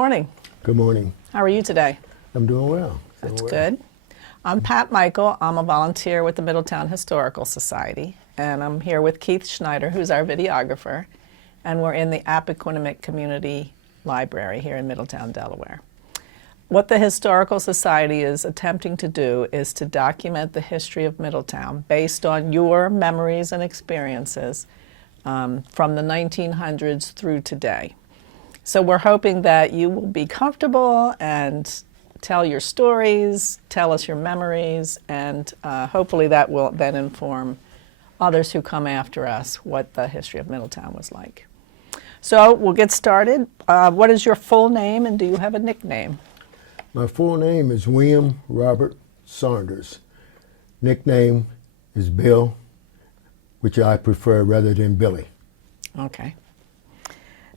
morning. Good morning. How are you today? I'm doing well. That's good. I'm Pat Michael. I'm a volunteer with the Middletown Historical Society, and I'm here with Keith Schneider, who's our videographer, and we're in the Appoquinimink Community Library here in Middletown, Delaware. What the Historical Society is attempting to do is to document the history of Middletown based on your memories and experiences from the 1900s through today. So we're hoping that you will be comfortable and tell your stories, tell us your memories, and hopefully that will then inform others who come after us what the history of Middletown was like. So we'll get started. What is your full name, and do you have a nickname? My full name is William Robert Saunders. Nickname is Bill, which I prefer rather than Billy. Okay.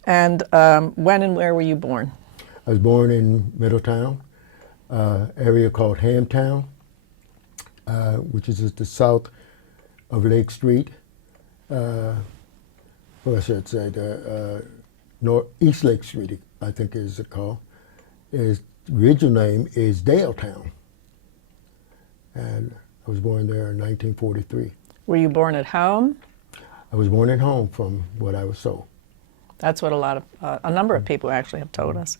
And when and where were you born? I was born in Middletown, area called Hamtown, which is at the south of Lake Street. Well, I should say the East Lake Street, I think is it called. Its original name is Daletown, and I was born there in 1943. Were you born at home? I was born at home, from what I was told. That's what a number of people actually have told us.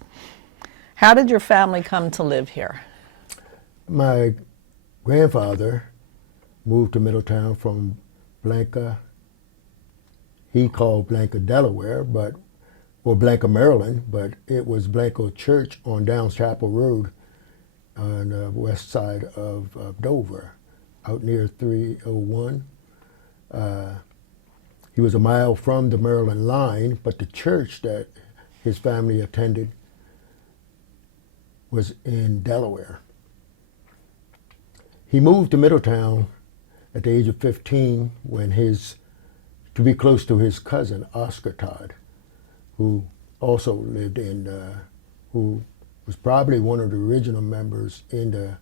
How did your family come to live here? My grandfather moved to Middletown from Blanca. He called Blanca, Delaware, or Blanca, Maryland, but it was Blanca Church on Downs Chapel Road on the west side of Dover, out near 301. He was a mile from the Maryland line, but the church that his family attended was in Delaware. He moved to Middletown at the age of 15 to be close to his cousin, Oscar Todd, who also lived who was probably one of the original members in the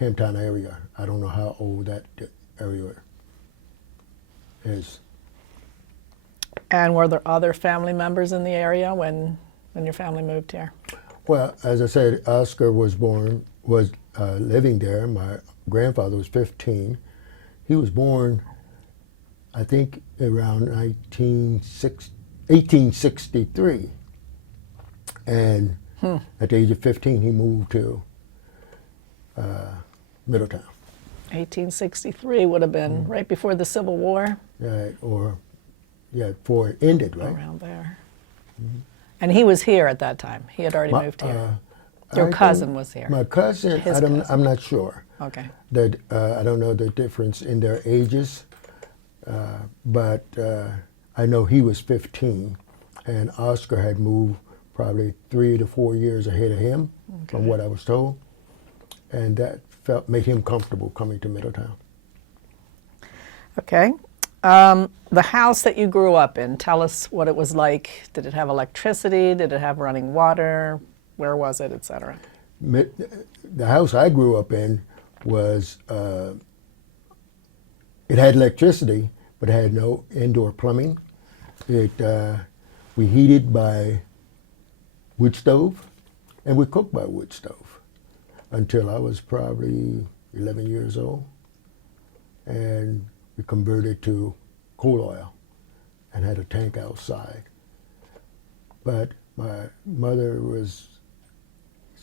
Hamtown area. I don't know how old that area is. And were there other family members in the area when your family moved here? Well, as I said, Oscar was living there. My grandfather was 15. He was born, I think, around 1863. And at the age of 15, he moved to Middletown. 1863 would have been right before the Civil War? Before it ended, right? Around there. Mm-hmm. And he was here at that time? He had already moved here? Your cousin was here? My cousin, I'm not sure. Okay. I don't know the difference in their ages, but I know he was 15, and Oscar had moved probably 3 to 4 years ahead of him, from what I was told, and that made him comfortable coming to Middletown. Okay. The house that you grew up in, tell us what it was like. Did it have electricity? Did it have running water? Where was it, etc.? The house I grew up in was, it had electricity, but it had no indoor plumbing. We heated by wood stove, and we cooked by wood stove until I was probably 11 years old. And we converted to coal oil and had a tank outside. But my mother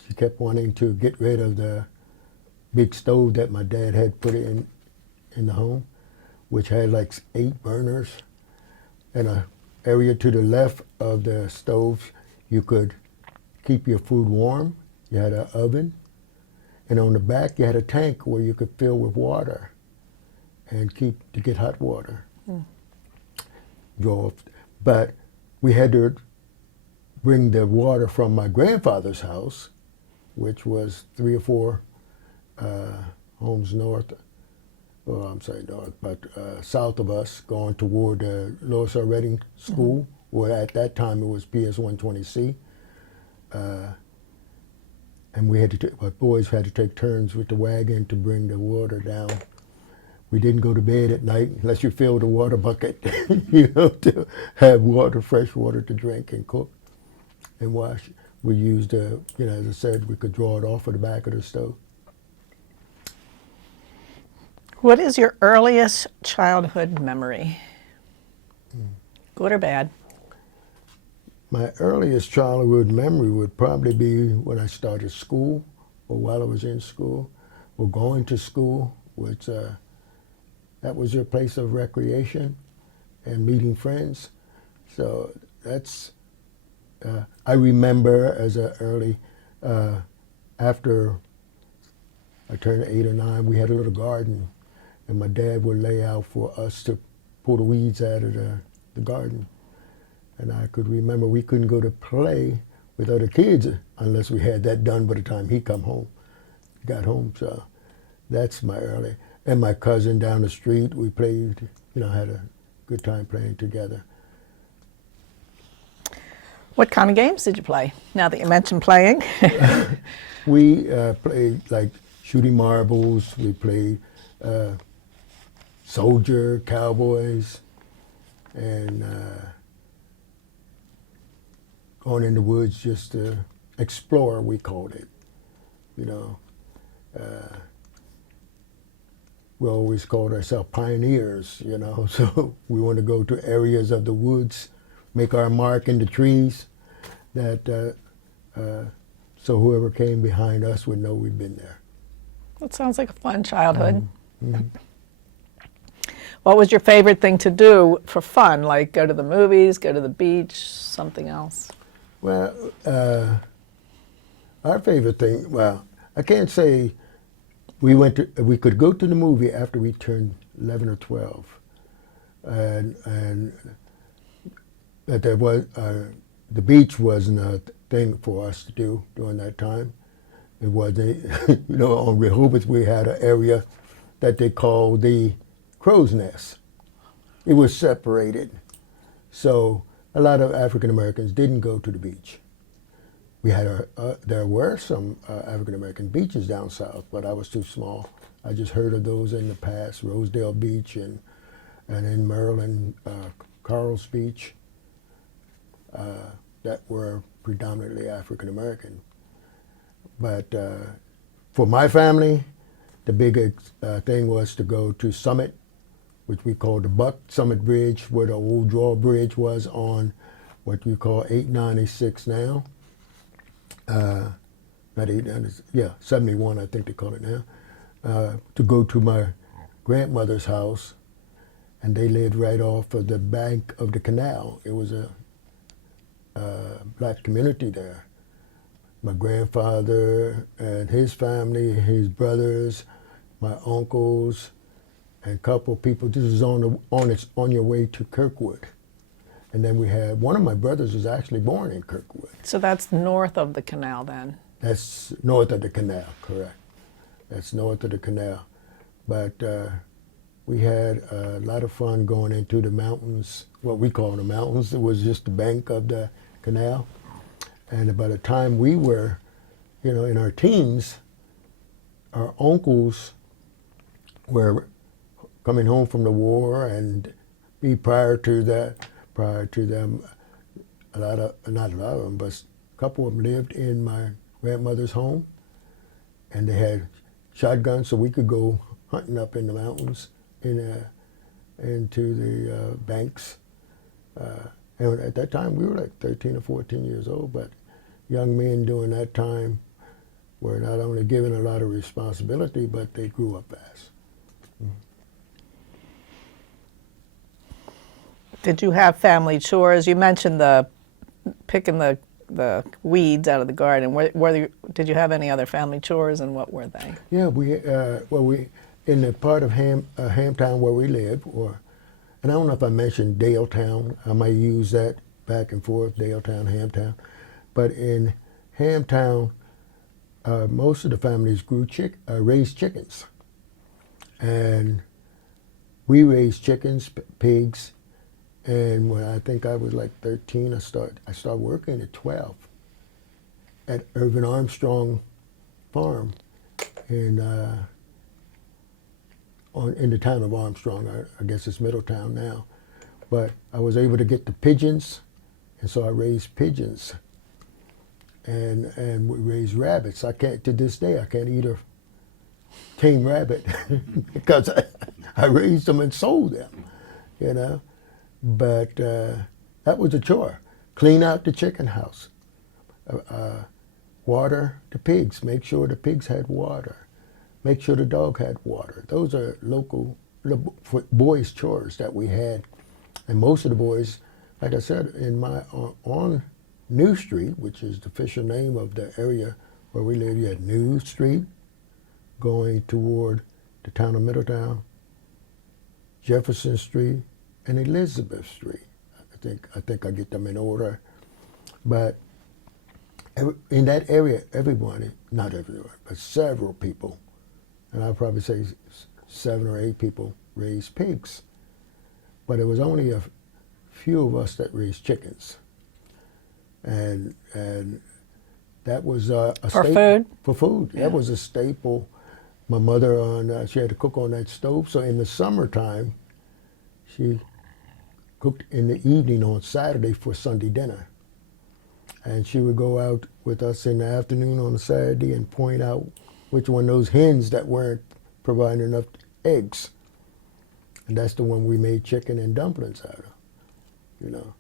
she kept wanting to get rid of the big stove that my dad had put in the home, which had like 8 burners. And an area to the left of the stove, you could keep your food warm. You had an oven. And on the back, you had a tank where you could fill with water and get hot water. But we had to bring the water from my grandfather's house, which was 3 or 4 homes north, south of us, going toward the Lois R. Redding School, or at that time it was PS 120C. And our boys had to take turns with the wagon to bring the water down. We didn't go to bed at night unless you filled the water bucket, to have water, fresh water to drink and cook. and wash. We used, as I said, we could draw it off of the back of the stove. What is your earliest childhood memory? Good or bad? My earliest childhood memory would probably be when I started school, or while I was in school, or going to school, which that was your place of recreation and meeting friends. So that's, I remember as an early, after I turned 8 or 9, we had a little garden, and my dad would lay out for us to pull the weeds out of the garden. And I could remember we couldn't go to play with other kids unless we had that done by the time he got home. So that's my early. And my cousin down the street, we played, had a good time playing together. What kind of games did you play, now that you mentioned playing? We played like shooting marbles. We played soldier, cowboys, and going in the woods just to explore, we called it. We always called ourselves pioneers, so we want to go to areas of the woods, make our mark in the trees, that so whoever came behind us would know we'd been there. That sounds like a fun childhood. Mm-hmm. What was your favorite thing to do for fun, like go to the movies, go to the beach, something else? Well, our favorite thing, I can't say we could go to the movie after we turned 11 or 12. And that there was, the beach wasn't a thing for us to do during that time. It wasn't, on Rehoboth we had an area that they called the Crow's Nest. It was separated. So a lot of African Americans didn't go to the beach. We had there were some African American beaches down south, but I was too small. I just heard of those in the past, Rosedale Beach and in Maryland, Carl's Beach, that were predominantly African American. But for my family, the big thing was to go to Summit, which we call the Buck Summit Bridge, where the old drawbridge was on what you call 896 now. Not 896, 71, I think they call it now. To go to my grandmother's house, and they lived right off of the bank of the canal. It was a black community there. My grandfather and his family, his brothers, my uncles, and a couple people. This is on your way to Kirkwood. And then we had, one of my brothers was actually born in Kirkwood. So that's north of the canal then? That's north of the canal, correct. That's north of the canal. But we had a lot of fun going into the mountains, what we call the mountains. It was just the bank of the canal. And by the time we were, in our teens, our uncles were coming home from the war, and prior to them, not a lot of them, but a couple of them lived in my grandmother's home, and they had shotguns, so we could go hunting up in the mountains, into the banks. And at that time, we were like 13 or 14 years old, but young men during that time were not only given a lot of responsibility, but they grew up fast. Did you have family chores? You mentioned picking the weeds out of the garden. Did you have any other family chores, and what were they? Yeah, we in the part of Hamtown where we live, and I don't know if I mentioned Daletown. I might use that back and forth, Daletown, Hamtown. But in Hamtown, most of the families raised chickens. And we raised chickens, pigs, and when I think I was like 13, I started working at 12 at Irvin Armstrong Farm in the town of Armstrong. I guess it's Middletown now. But I was able to get the pigeons, and so I raised pigeons. and we raised rabbits. I can't, to this day, I can't eat a tame rabbit because I raised them and sold them, you know. But that was a chore. Clean out the chicken house. Water the pigs. Make sure the pigs had water. Make sure the dog had water. Those are local boys' chores that we had. And most of the boys, like I said, in my on New Street, which is the official name of the area where we live, you had New Street going toward the town of Middletown, Jefferson Street, and Elizabeth Street. I think I get them in order. But in that area, everybody, not everyone, but several people, and I'd probably say 7 or 8 people raised pigs. But it was only a few of us that raised chickens. And that was a For staple. food? For food. Yeah. That was a staple. My mother, she had to cook on that stove. So in the summertime, she cooked in the evening on Saturday for Sunday dinner. And she would go out with us in the afternoon on a Saturday and point out which one of those hens that weren't providing enough eggs. And that's the one we made chicken and dumplings out of, you know.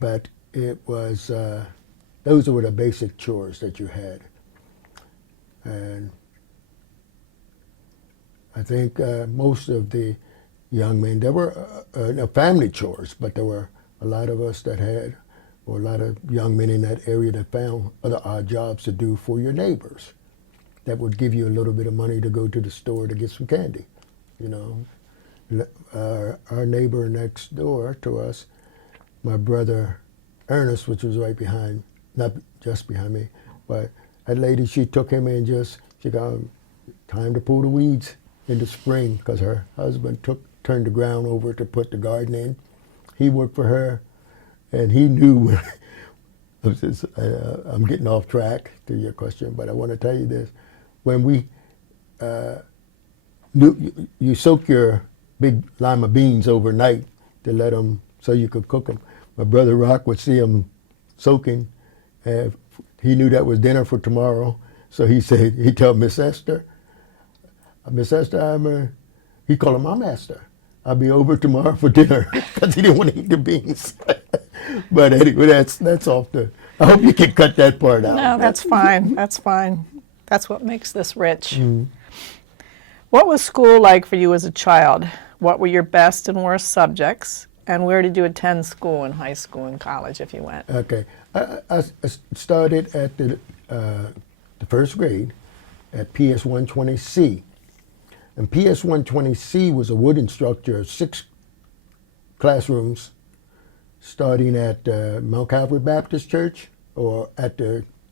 But it was, those were the basic chores that you had. And I think most of the young men, there were family chores, but there were a lot of us that had, or a lot of young men in that area that found other odd jobs to do for your neighbors that would give you a little bit of money to go to the store to get some candy, you know. Our neighbor next door to us, my brother Ernest, which was right behind, not just behind me, but that lady, she took him and she got him time to pull the weeds in the spring because her husband turned the ground over to put the garden in. He worked for her, and he knew. I'm getting off track to your question, but I want to tell you this: when we you soak your big lima beans overnight to let them so you could cook them. My brother Rock would see them soaking, and he knew that was dinner for tomorrow. So he'd tell Miss Esther, he called her Mom Esther. I'll be over tomorrow for dinner because he didn't want to eat the beans. But anyway, that's off the. I hope you can cut that part out. No, that's fine. That's fine. That's what makes this rich. What was school like for you as a child? What were your best and worst subjects? And where did you attend school in high school and college if you went? Okay. I started at the first grade at PS 120C. And PS 120C was a wooden structure of 6 classrooms starting at Mount Calvary Baptist Church or at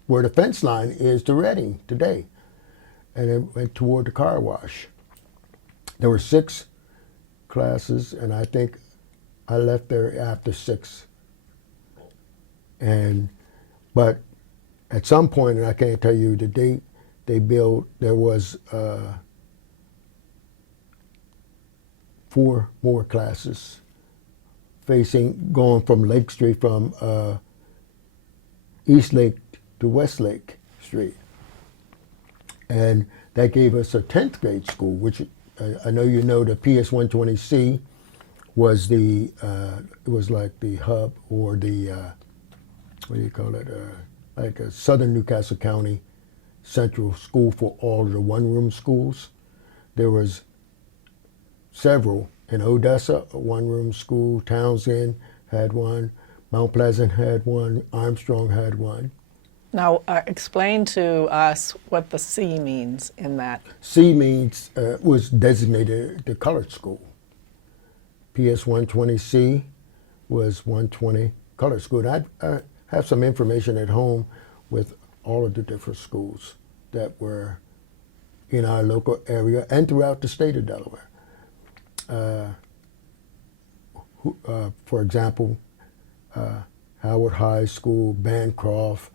where the fence line is to Reading today. And it went toward the car wash. There were 6 classes, and I think I left there after 6. But at some point, and I can't tell you the date, there was 4 more classes going from Lake Street, from East Lake to West Lake Street. And that gave us a 10th grade school, which I know you know the PS 120C was it was like the hub or the, what do you call it, like a Southern Newcastle County central school for all of the one-room schools. There was several. In Odessa, a one-room school. Townsend had one. Mount Pleasant had one. Armstrong had one. Now, explain to us what the C means in that. C means was designated the colored school. PS 120C was 120 colored school. And I have some information at home with all of the different schools that were in our local area and throughout the state of Delaware. For example, Howard High School, Bancroft,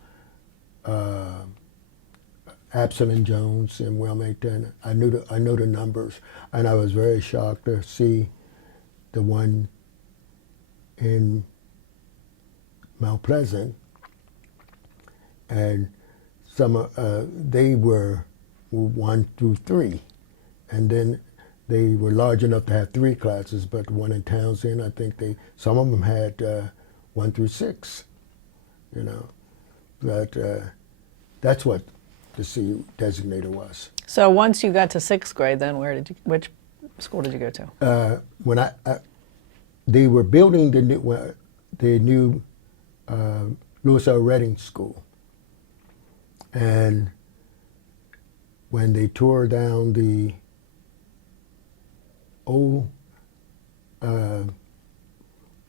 Absalom Jones in Wilmington. I know the numbers, and I was very shocked to see the one in Mount Pleasant and they were 1 through 3, and then they were large enough to have 3 classes. But the one in Townsend, I think some of them had 1 through 6. You know, but that's what the CU designator was. So once you got to 6th grade, then which school did you go to? When they were building the new Lewis L. Redding School, and when they tore down the old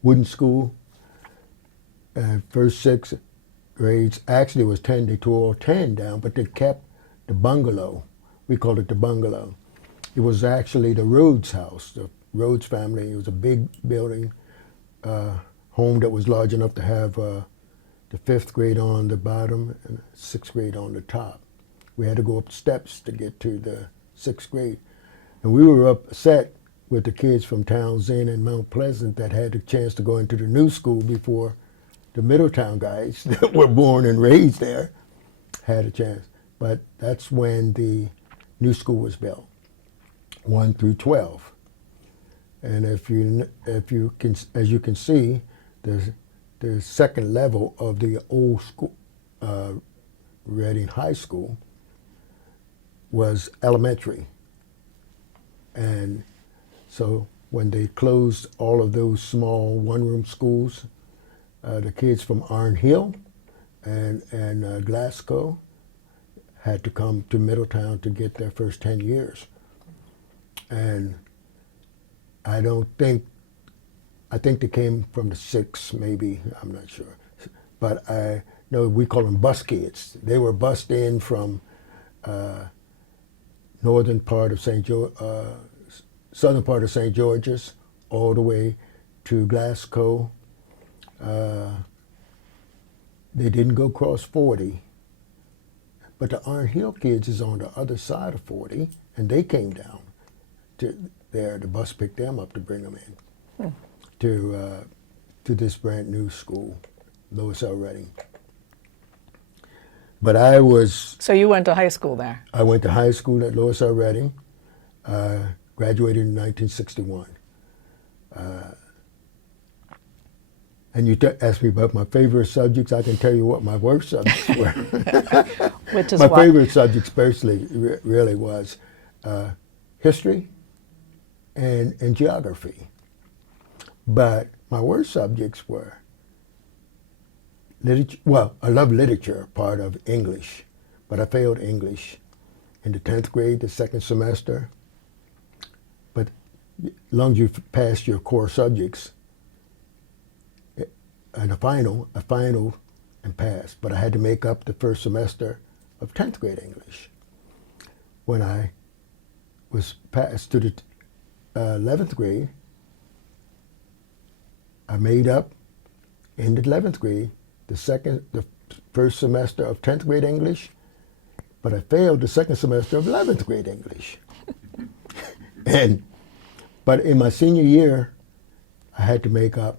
wooden school, first 6 grades, actually it was 10, they tore all 10 down, but they kept the bungalow. We called it the bungalow. It was actually the Rhodes house, the Rhodes family. It was a big building, home that was large enough to have the 5th grade on the bottom and 6th grade on the top. We had to go up steps to get to the 6th grade. And we were upset with the kids from Townsend and Mount Pleasant that had the chance to go into the new school before the Middletown guys that were born and raised there had a chance. But that's when the new school was built, 1 through 12. And if you can, as you can see, the second level of the old school, Reading High School, was elementary. And so when they closed all of those small one-room schools, the kids from Iron Hill and Glasgow had to come to Middletown to get their first 10 years. And I think they came from the 6, maybe, I'm not sure. But I know we call them bus kids. They were bussed in from northern part of southern part of St. George's all the way to Glasgow. They didn't go across 40, but the Iron Hill kids is on the other side of 40, and they came down to there. The bus picked them up to bring them in to this brand new school, Lewis L. Redding. But So you went to high school there? I went to high school at Lewis L. Redding, graduated in 1961. And you asked me about my favorite subjects. I can tell you what my worst subjects were. Which is my what? favorite subjects personally really was history and geography. But my worst subjects were literature. Well, I love literature, part of English, but I failed English in the 10th grade, the 2nd semester. But as long as you passed your core subjects, and a final and passed. But I had to make up the first semester of 10th grade English. When I was passed to the 11th grade, I made up in the 11th grade the first semester of 10th grade English, but I failed the 2nd semester of 11th grade English. But in my senior year, I had to make up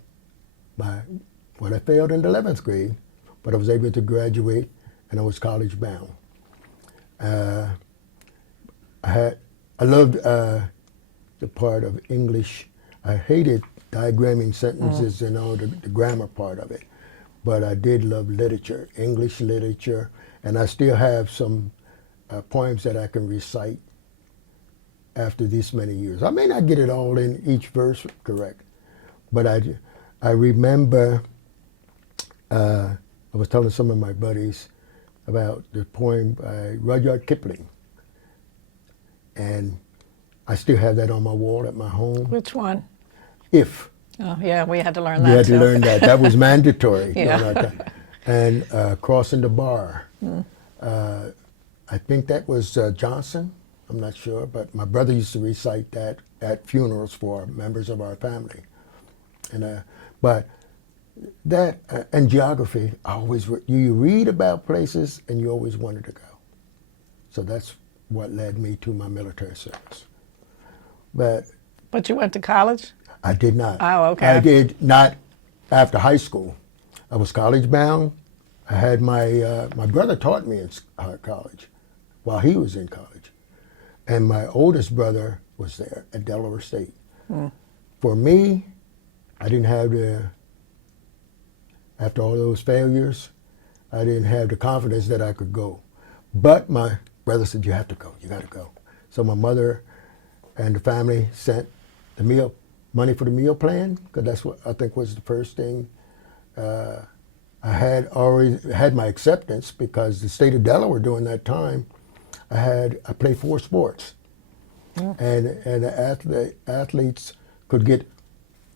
what I failed in the 11th grade, but I was able to graduate, and I was college bound. I loved the part of English. I hated diagramming sentences and all the grammar part of it, but I did love literature, English literature, and I still have some poems that I can recite after this many years. I may not get it all in each verse correct, but I remember I was telling some of my buddies about the poem by Rudyard Kipling, and I still have that on my wall at my home. Which one? If. Oh, yeah, we had to learn that You had too. to learn that. That was mandatory. Yeah. And Crossing the Bar. I think that was Johnson. I'm not sure, but my brother used to recite that at funerals for members of our family. And but that and geography, you read about places and you always wanted to go. So that's what led me to my military service. But you went to college? I did not. Oh, okay. I did not after high school. I was college bound. I I had my brother taught me in college while he was in college. And my oldest brother was there at Delaware State. For me, I didn't have after all those failures, I didn't have the confidence that I could go. But my brother said, you have to go, you got to go. So my mother and the family sent the money for the meal plan, because that's what I think was the first thing. I had already had my acceptance because the state of Delaware during that time, I played 4 sports. And the athletes could get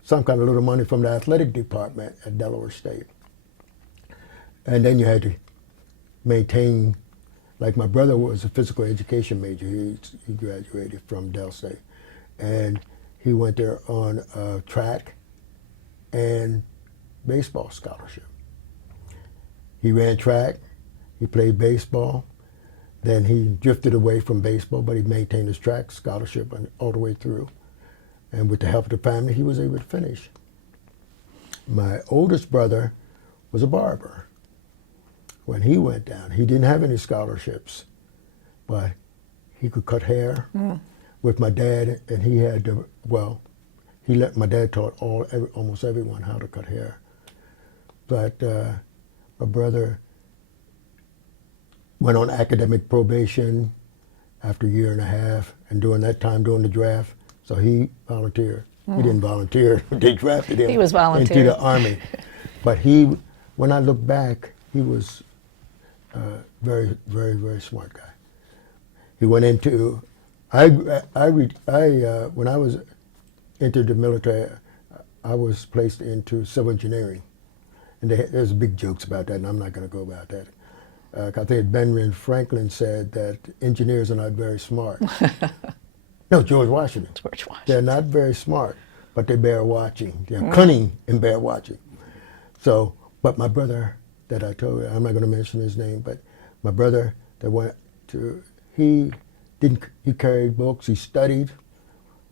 some kind of little money from the athletic department at Delaware State. And then you had to maintain, like my brother was a physical education major. He graduated from Del State. And he went there on a track and baseball scholarship. He ran track, he played baseball, then he drifted away from baseball, but he maintained his track scholarship all the way through. And with the help of the family, he was able to finish. My oldest brother was a barber. When he went down, he didn't have any scholarships, but he could cut hair with my dad, and he had to, my dad taught almost everyone how to cut hair. But my brother went on academic probation after a year and a half, and during that time, during the draft, so he volunteered. He didn't volunteer. They drafted him He was volunteering. into the Army. But when I look back, he was a very, very, very smart guy. He went into, when I was entered the military, I was placed into civil engineering. And there's big jokes about that, and I'm not going to go about that. I think Benjamin Franklin said that engineers are not very smart. No, George Washington. George Washington. They're not very smart, but they bear watching. They're cunning and bear watching. So, but my brother that I told you, I'm not going to mention his name, but my brother that went to, he carried books, he studied,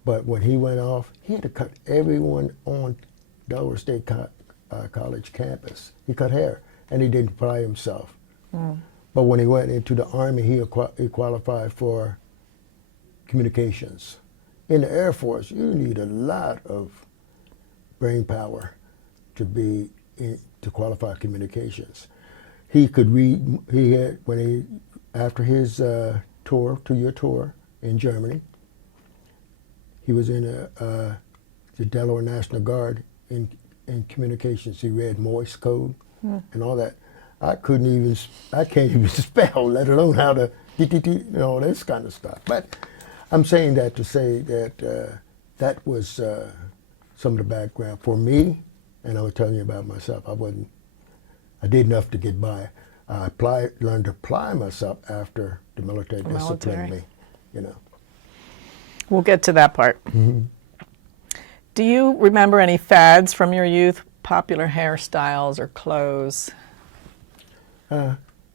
but when he went off, he had to cut everyone on Delaware State College campus. He cut hair, and he didn't apply himself. But when he went into the Army, he qualified for communications. In the Air Force, you need a lot of brain power to qualify communications. He could read. After his 2-year tour in Germany, he was in the Delaware National Guard in communications. He read Morse code and all that. I can't even spell, let alone how to all this kind of stuff. But I'm saying that to say that that was some of the background for me, and I was telling you about myself. I did enough to get by. I learned to apply myself after the military disciplined me, We'll get to that part. Do you remember any fads from your youth, popular hairstyles or clothes?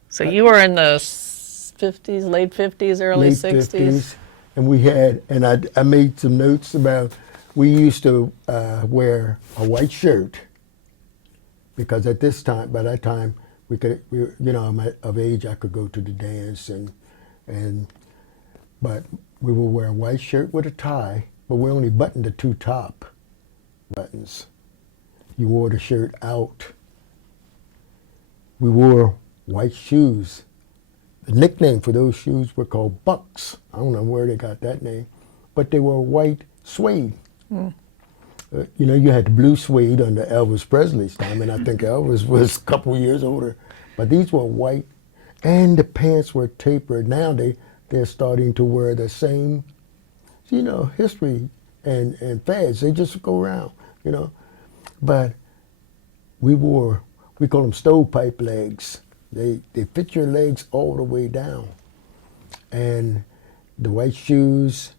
So you were in the 50s, late 50s, early late 60s? 50s, and we had, and I made some notes about, we used to wear a white shirt, because at this time, by that time, I'm of age, I could go to the dance, but we would wear a white shirt with a tie, but we only buttoned the 2 top buttons. You wore the shirt out. We wore white shoes. The nickname for those shoes were called Bucks. I don't know where they got that name, but they were white suede. You had the blue suede under Elvis Presley's time, and I think Elvis was a couple years older. But these were white, and the pants were tapered. Now they're starting to wear the same, history and fads. They just go around, But we call them stovepipe legs. They fit your legs all the way down. And the white shoes,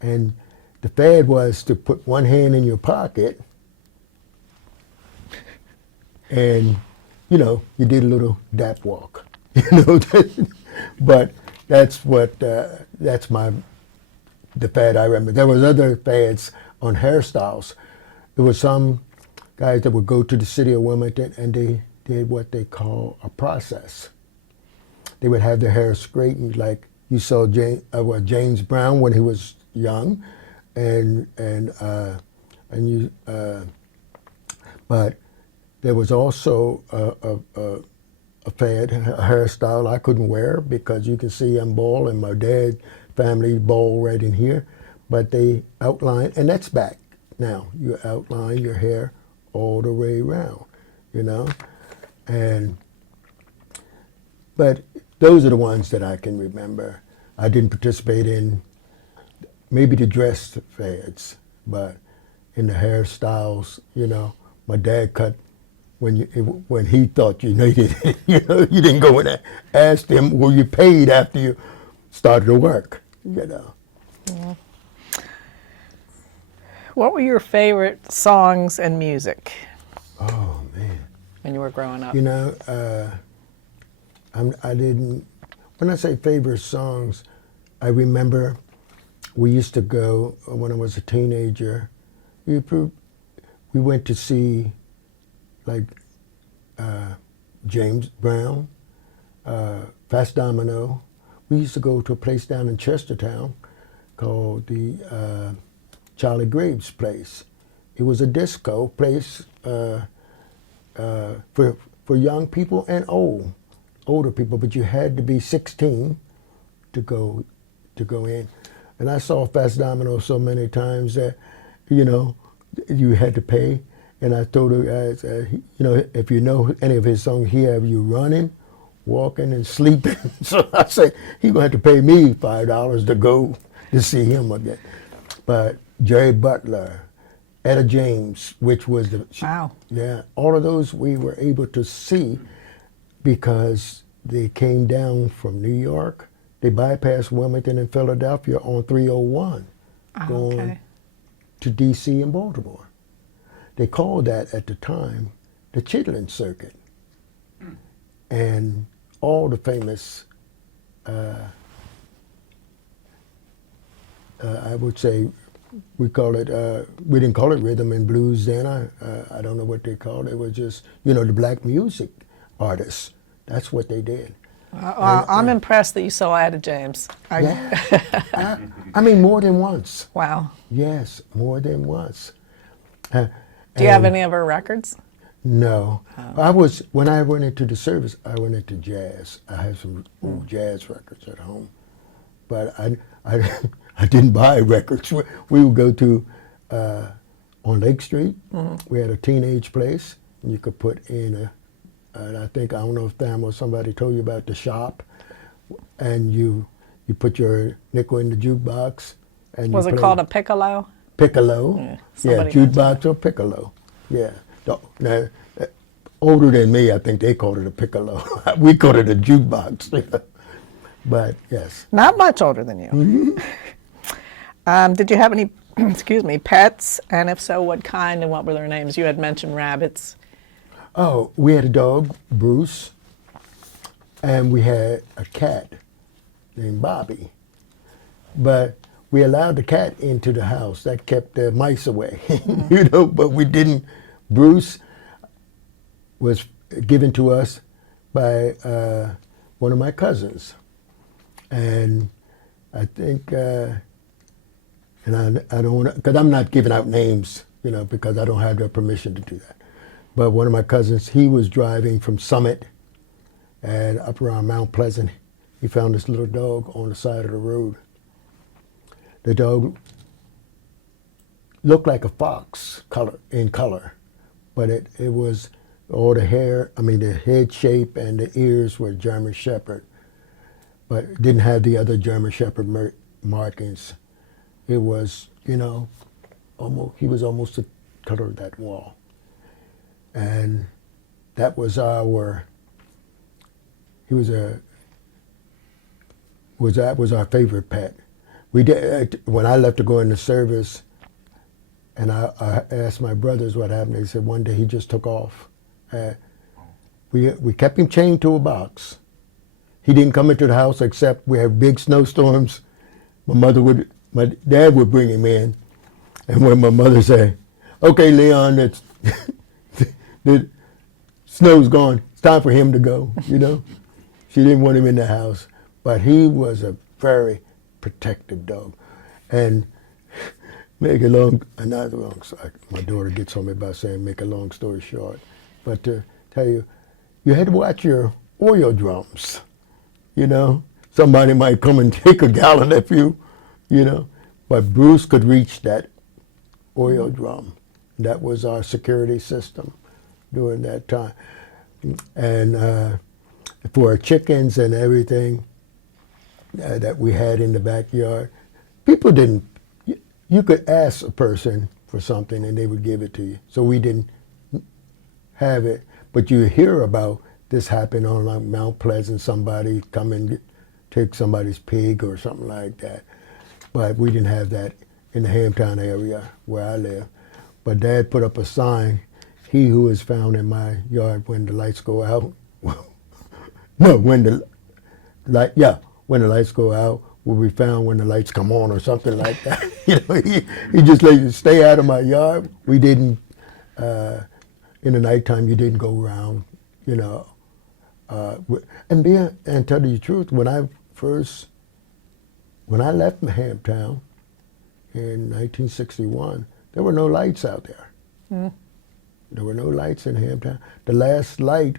and the fad was to put one hand in your pocket, and you did a little dap walk, But that's the fad I remember. There was other fads on hairstyles. There were some guys that would go to the city of Wilmington, and did what they call a process. They would have their hair straightened like you saw James Brown when he was young, but there was also a fad, a hairstyle I couldn't wear because you can see I'm bald and my dad family bald right in here, but they outline, and that's back now. You outline your hair all the way around, you know, but those are the ones that I can remember. I didn't participate in maybe the dress fads, but in the hairstyles, you know, my dad cut when he thought you needed it. You know, you didn't go in there, asked him, were you paid after you started to work, you know. Yeah. What were your favorite songs and music? Oh, man. When you were growing up? You know, I didn't, when I say favorite songs, I remember we used to go, when I was a teenager, we went to see like James Brown, Fast Domino. We used to go to a place down in Chestertown called the Charlie Graves place. It was a disco place for young people and older people, but you had to be 16 to go in. And I saw Fast Domino so many times that, you know, you had to pay. And I told the guys, you know, if you know any of his songs, he have you running, walking, and sleeping. So I said, he gonna have to pay me $5 to go to see him again. But Jerry Butler, Etta James, which was the wow. Yeah, all of those we were able to see because they came down from New York. They bypassed Wilmington and Philadelphia on 301, going to D.C. and Baltimore. They called that at the time the Chitlin Circuit. And all the famous, I would say, we didn't call it rhythm and blues then. I don't know what they called it. It was just, you know, the black music artists. That's what they did. I'm impressed that you saw Etta James. Yeah. I mean, more than once. Wow. Yes, more than once. Do you have any of her records? No. Oh. When I went into the service, I went into jazz. I have some old jazz records at home. But I didn't buy records. We would go to, on Lake Street, we had a teenage place, and you could put in and I don't know if Tham or somebody told you about the shop, and you put your nickel in the jukebox. And was it called a piccolo? Piccolo, yeah, jukebox or piccolo, yeah. Now, older than me, I think they called it a piccolo. We called it a jukebox, but yes. Not much older than you. Mm-hmm. Did you have any, excuse me, pets? And if so, what kind and what were their names? You had mentioned rabbits. Oh, we had a dog, Bruce, and we had a cat named Bobby. But we allowed the cat into the house. That kept the mice away, you know, but we didn't. Bruce was given to us by one of my cousins. And I think, and I don't want to, because I'm not giving out names, you know, because I don't have their permission to do that. But one of my cousins, he was driving from Summit and up around Mount Pleasant. He found this little dog on the side of the road. The dog looked like a fox in color, but it was all the hair, the head shape and the ears were German Shepherd, but it didn't have the other German Shepherd markings. It was, you know, he was almost the color of that wall. And that was our favorite pet. We did, when I left to go into service, and I asked my brothers what happened. They said one day he just took off. We kept him chained to a box. He didn't come into the house except we had big snowstorms. My dad would bring him in, and when my mother said, "Okay, Leon, Snow's gone. It's time for him to go, you know. She didn't want him in the house. But he was a very protective dog. And make a long, not long, my daughter gets on me by saying make a long story short. But to tell you, you had to watch your oil drums, you know. Somebody might come and take a gallon of you, you know. But Bruce could reach that oil drum. That was our security system during that time. And for our chickens and everything that we had in the backyard, people didn't, you could ask a person for something and they would give it to you. So we didn't have it. But you hear about this happen on like Mount Pleasant, somebody come and take somebody's pig or something like that. But we didn't have that in the Hamtown area where I live. But Dad put up a sign, he who is found in my yard when the lights go out. No, when the lights go out will be found when the lights come on or something like that. You know, he just let you stay out of my yard. We didn't, in the nighttime, you didn't go around, you know. And tell you the truth, when I left Hamtown in 1961, there were no lights out there. Mm. There were no lights in Hamtown. The last light,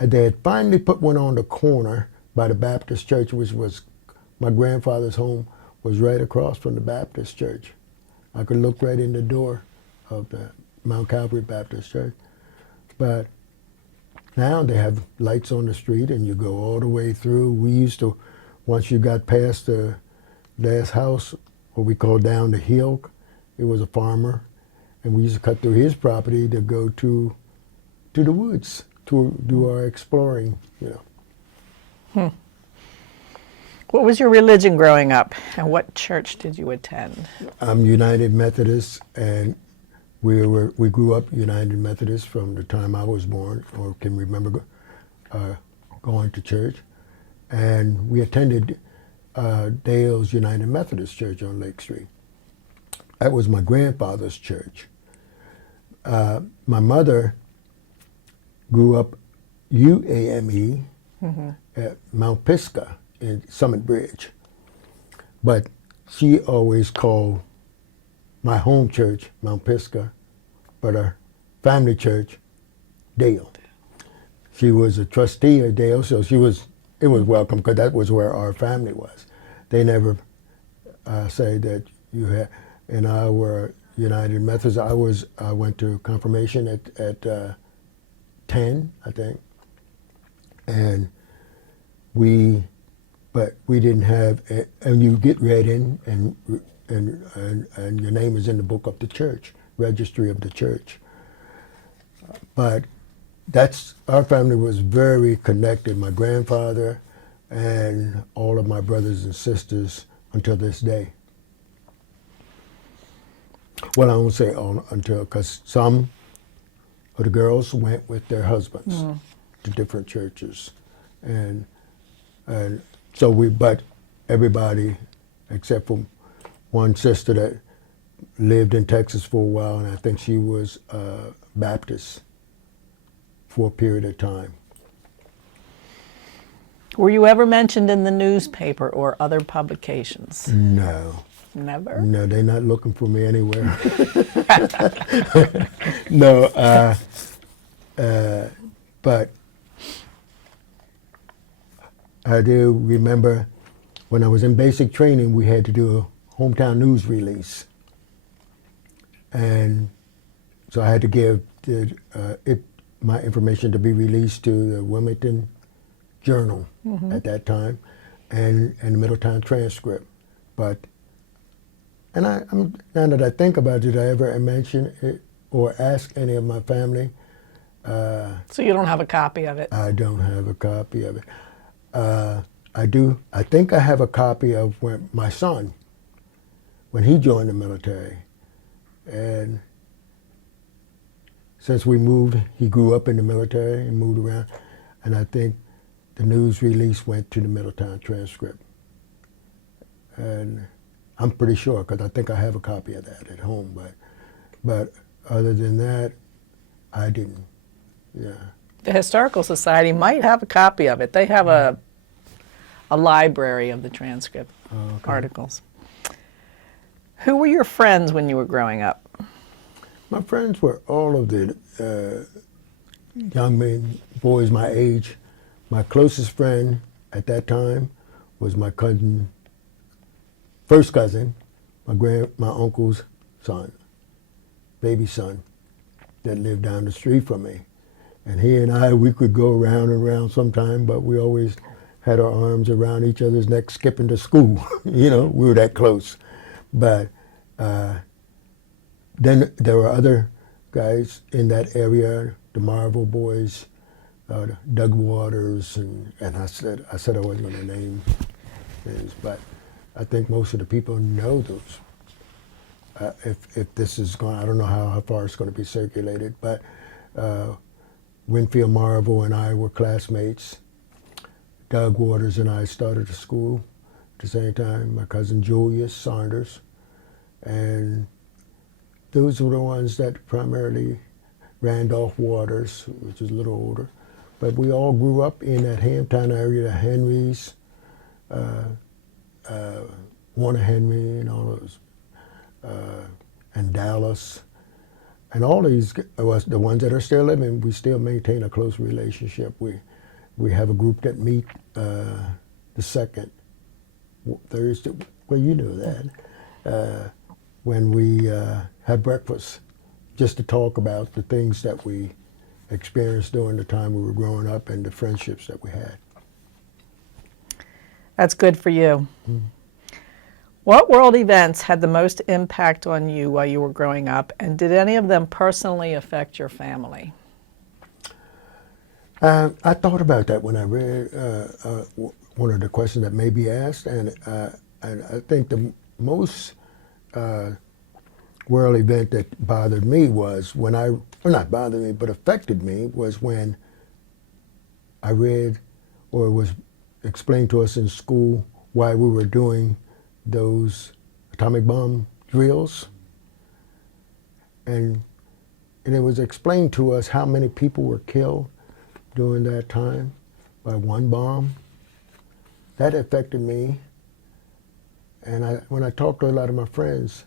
they had finally put one on the corner by the Baptist church, which was, my grandfather's home was right across from the Baptist church. I could look right in the door of the Mount Calvary Baptist church. But now they have lights on the street and you go all the way through. We used to, once you got past the last house, what we call down the hill, it was a farmer, and we used to cut through his property to go to the woods to do our exploring, you know. Hmm. What was your religion growing up, and what church did you attend? I'm United Methodist, and we grew up United Methodist from the time I was born, or can remember going to church, and we attended Dale's United Methodist Church on Lake Street. That was my grandfather's church. My mother grew up UAME at Mount Pisgah in Summit Bridge. But she always called my home church Mount Pisgah, but our family church Dale. She was a trustee of Dale, so it was welcome because that was where our family was. They never say that you had, and I were United Methodist. I went to confirmation at 10, I think, and we didn't have, and you get read in, and your name is in the book of the church, registry of the church. But our family was very connected. My grandfather and all of my brothers and sisters until this day. Well, I won't say all until, because some of the girls went with their husbands to different churches, and so but everybody except for one sister that lived in Texas for a while, and I think she was Baptist for a period of time. Were you ever mentioned in the newspaper or other publications? No. Never? No, they're not looking for me anywhere. No, but I do remember when I was in basic training, we had to do a hometown news release. And so I had to give my information to be released to the Wilmington Journal at that time and the Middletown Transcript. But now that I think about it, did I ever mention it or ask any of my family? So you don't have a copy of it? I don't have a copy of it. I think I have a copy of when my son, when he joined the military. And since we moved, he grew up in the military and moved around. And I think the news release went to the Middletown Transcript. And I'm pretty sure, because I think I have a copy of that at home. But other than that, I didn't. Yeah. The Historical Society might have a copy of it. They have a library of the transcript articles. Who were your friends when you were growing up? My friends were all of the young men, boys my age. My closest friend at that time was my cousin, first cousin, my uncle's son, baby son, that lived down the street from me. And he and I, we could go around and around sometime, but we always had our arms around each other's necks skipping to school. You know, we were that close. But then there were other guys in that area, the Marvel boys, Doug Waters, and I said I wasn't going to name names, but I think most of the people know those. If this is going, I don't know how far it's going to be circulated, but Winfield Marvel and I were classmates. Doug Waters and I started a school at the same time. My cousin Julius Saunders, and those were the ones that primarily Randolph Waters, which is a little older. But we all grew up in that Hamptown area, the Henrys, Warner Henry, and all those, and Dallas. And all these, the ones that are still living, we still maintain a close relationship. We have a group that meet the second Thursday, well, you know that, when we have breakfast, just to talk about the things that we experienced during the time we were growing up and the friendships that we had. That's good for you. Mm. What world events had the most impact on you while you were growing up, and did any of them personally affect your family? I thought about that when I read one of the questions that may be asked, and I think the most world event that bothered me was when or not bothered me, but affected me, was when I read, or it was explained to us in school, why we were doing those atomic bomb drills. And it was explained to us how many people were killed during that time by one bomb. That affected me. And when I talked to a lot of my friends,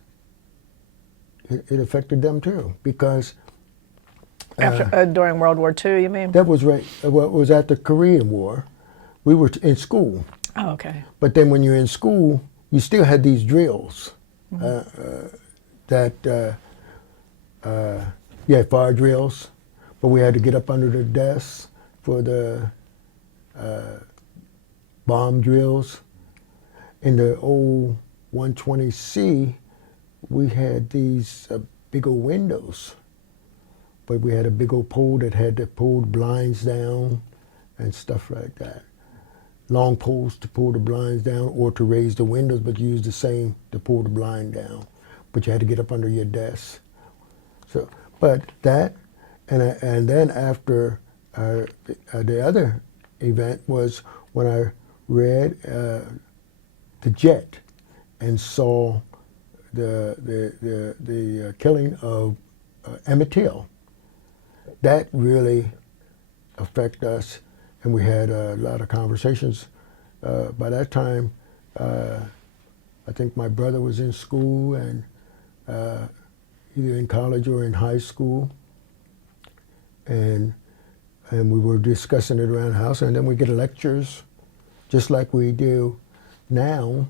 it affected them too, because during World War II, you mean? That was right. Well, it was at the Korean War. We were in school. Oh, okay. But then when you're in school, you still had these drills. Mm-hmm. You had fire drills, but we had to get up under the desks for the bomb drills. In the old 120C, we had these big old windows, but we had a big old pole that had to pull the blinds down and stuff like that. Long poles to pull the blinds down or to raise the windows, but you used the same to pull the blind down. But you had to get up under your desk. So, but that, and then after the other event was when I read The Jet and saw the killing of Emmett Till. That really affected us, and we had a lot of conversations. By that time, I think my brother was in school, and either in college or in high school, and we were discussing it around the house, and then we get lectures, just like we do now.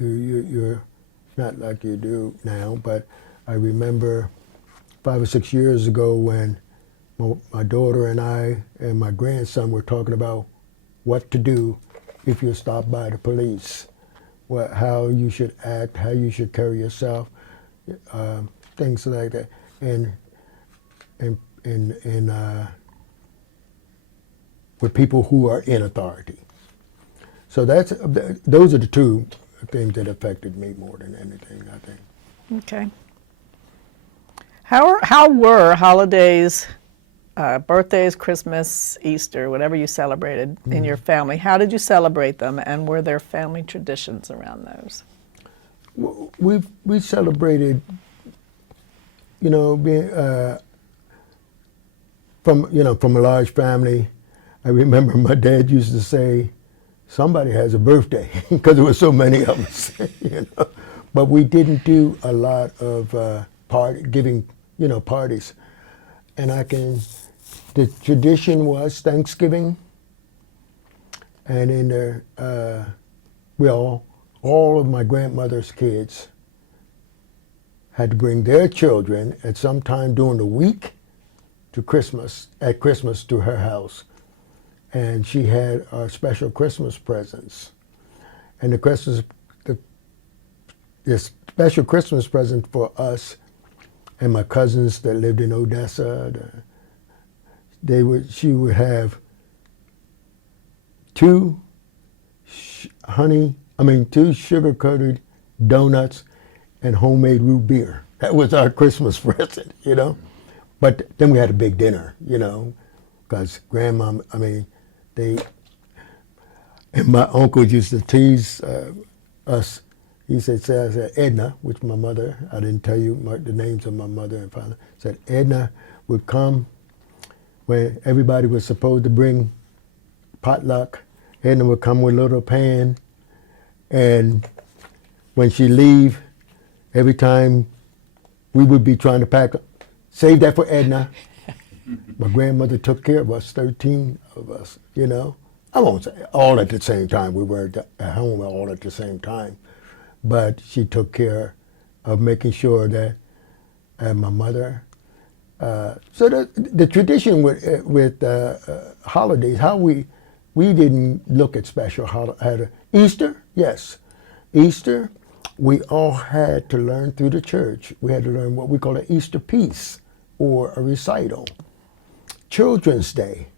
You're not like you do now, but I remember 5 or 6 years ago when my daughter and I and my grandson were talking about what to do if you're stopped by the police, how you should act, how you should carry yourself, things like that, and with people who are in authority. So those are the two things that affected me more than anything, I think. Okay. How were holidays, birthdays, Christmas, Easter, whatever you celebrated in your family, how did you celebrate them, and were there family traditions around those? We celebrated, from a large family, I remember my dad used to say, "Somebody has a birthday," because there were so many of us. But we didn't do a lot of giving, parties. And the tradition was Thanksgiving, and in all of my grandmother's kids had to bring their children at some time during the week at Christmas to her house. And she had our special Christmas presents. And the special Christmas present for us and my cousins that lived in Odessa, she would have two sugar-coated donuts and homemade root beer. That was our Christmas present, But then we had a big dinner, because and my uncle used to tease us. He said, Edna, which my mother, I didn't tell you the names of my mother and father, said Edna would come when everybody was supposed to bring potluck. Edna would come with a little pan, and when she leave, every time we would be trying to pack, save that for Edna. My grandmother took care of us, 13 of us, I won't say all at the same time. We were at home all at the same time. But she took care of making sure that my mother. So the tradition with holidays, how we didn't look at special holidays. Easter, yes. Easter, we all had to learn through the church. We had to learn what we call an Easter piece or a recital. Children's Day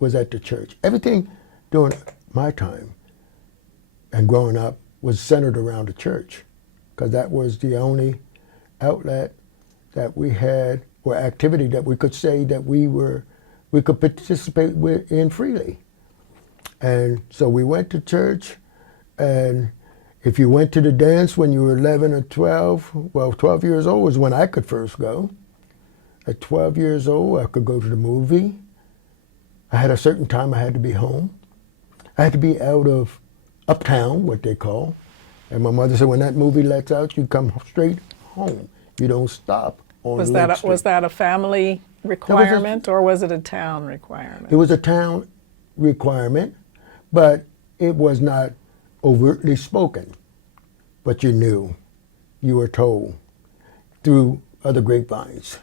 was at the church. Everything during my time and growing up was centered around the church, because that was the only outlet that we had, or activity that we could say that we could participate in freely. And so we went to church, and if you went to the dance when you were 11 or 12, 12 years old was when I could first go. At 12 years old, I could go to the movie. I had a certain time I had to be home. I had to be out of uptown, what they call. And my mother said, when that movie lets out, you come straight home. You don't stop on Was that a family requirement, or was it a town requirement? It was a town requirement, but it was not overtly spoken. But you knew, you were told through other grapevines,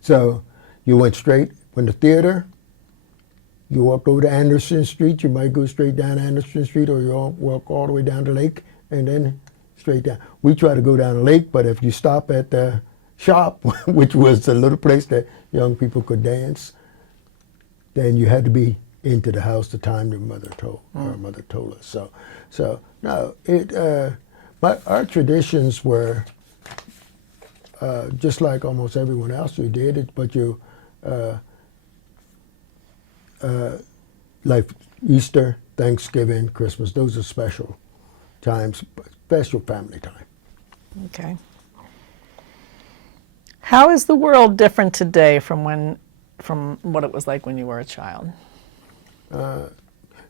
So you went straight from the theater. You walked over to Anderson Street, you might go straight down Anderson Street, or you walk all the way down the lake and then straight down. We try to go down the lake, but if you stop at the shop, which was the little place that young people could dance, then you had to be into the house the time our mother told us. So no, our traditions were just like almost everyone else who did it, but like Easter, Thanksgiving, Christmas, those are special times, special family time. Okay. How is the world different today from what it was like when you were a child?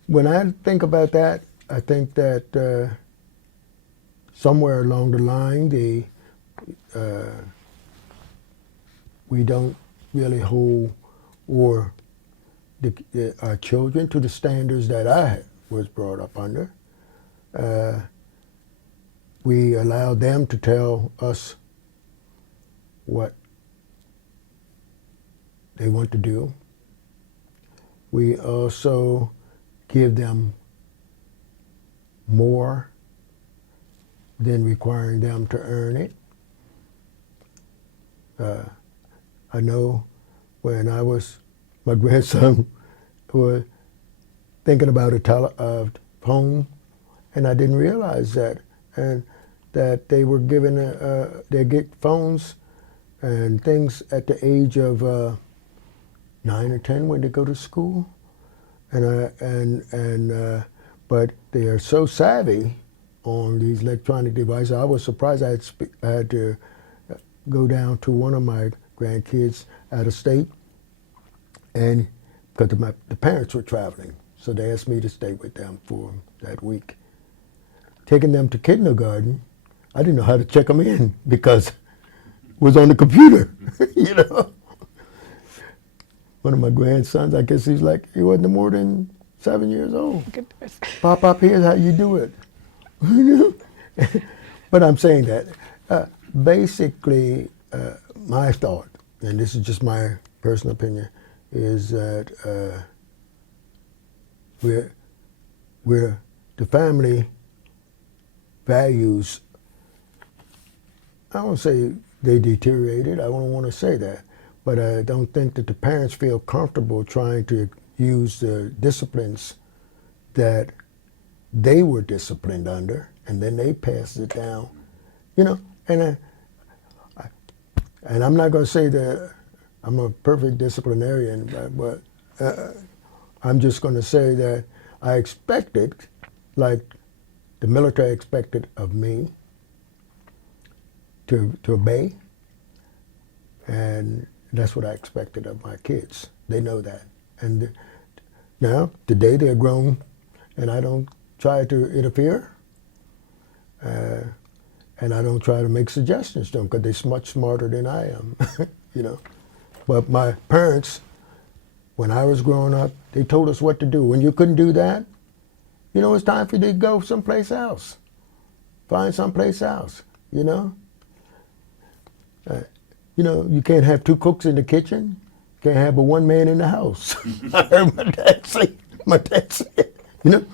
When I think about that, I think that somewhere along the line, we don't really hold our children to the standards that I was brought up under. We allow them to tell us what they want to do. We also give them more than requiring them to earn it. I know when my grandson was thinking about a phone, and I didn't realize that, and that they were given they get phones and things at the age of 9 or 10 when they go to school, but they are so savvy on these electronic devices. I was surprised I had to go down to one of my grandkids out of state, and because the parents were traveling, so they asked me to stay with them for that week. Taking them to kindergarten, I didn't know how to check them in because it was on the computer, you know. One of my grandsons, I guess he wasn't more than 7 years old. Goodness. Pop, here's how you do it. But I'm saying that basically my thought, and this is just my personal opinion, is that we're the family values, I don't say they deteriorated, I don't want to say that, but I don't think that the parents feel comfortable trying to use the disciplines that they were disciplined under, and then they passed it down, you know. And I'm not going to say that I'm a perfect disciplinarian, but I'm just going to say that I expected, like the military expected of me, to obey, and that's what I expected of my kids. They know that. And now, today they're grown, and I don't try to interfere, and I don't try to make suggestions to them because they're much smarter than I am, you know. But my parents, when I was growing up, they told us what to do. When you couldn't do that, you know, it's time for you to go someplace else. Find someplace else, you know. You know, you can't have two cooks in the kitchen. You can't have but one man in the house. I heard my dad say, you know.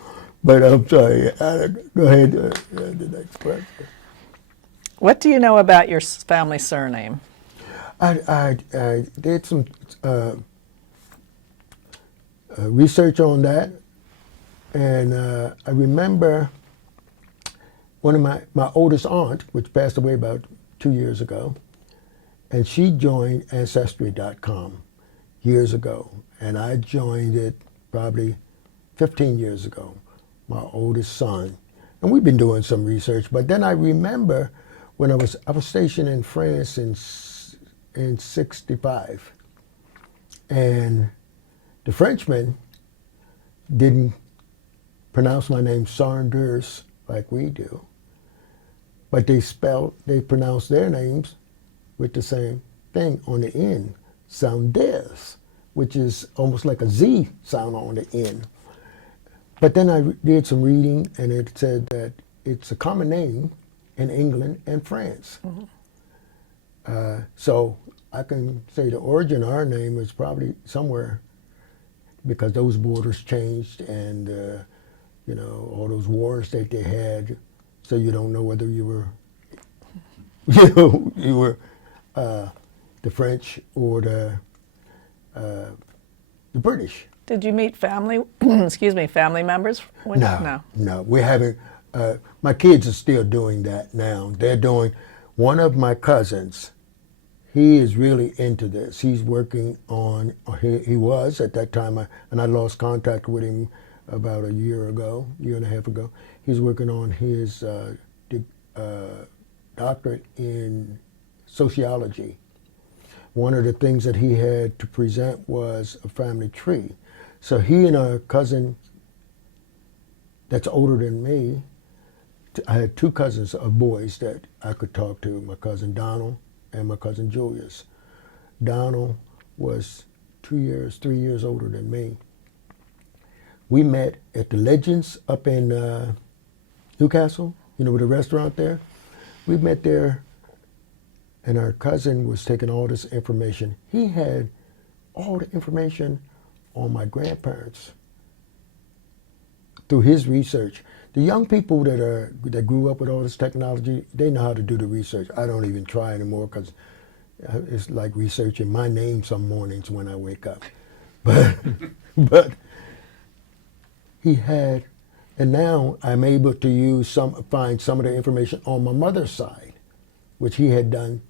But I'm sorry. Go ahead. The next question. What do you know about your family surname? I did some research on that, and I remember one of my oldest aunt, which passed away about 2 years ago, and she joined Ancestry.com years ago, and I joined it probably 15 years ago, my oldest son. And we've been doing some research, but then I remember when I was stationed in France in 65, and the Frenchmen didn't pronounce my name Saunders like we do, but they pronounced their names with the same thing on the end, Saunders, which is almost like a Z sound on the end. But then I did some reading, and it said that it's a common name in England and France. Mm-hmm. So I can say the origin of our name is probably somewhere, because those borders changed, and you know, all those wars that they had, so you don't know whether you were, you were the French or the British. Did you meet family, excuse me, family members? No, we haven't. My kids are still doing that now. They're doing, one of my cousins, he is really into this. He's working on, he was at that time, and I lost contact with him about a year and a half ago. He's working on his doctorate in sociology. One of the things that he had to present was a family tree. So he and a cousin that's older than me, I had two cousins of boys that I could talk to, my cousin Donald and my cousin Julius. Donald was 3 years older than me. We met at the Legends up in Newcastle, you know, with a restaurant there. We met there, and our cousin was taking all this information. He had all the information on my grandparents through his research. The young people that grew up with all this technology, they know how to do the research. I don't even try anymore, because it's like researching my name some mornings when I wake up. But he had, and now I'm able to find some of the information on my mother's side, which he had done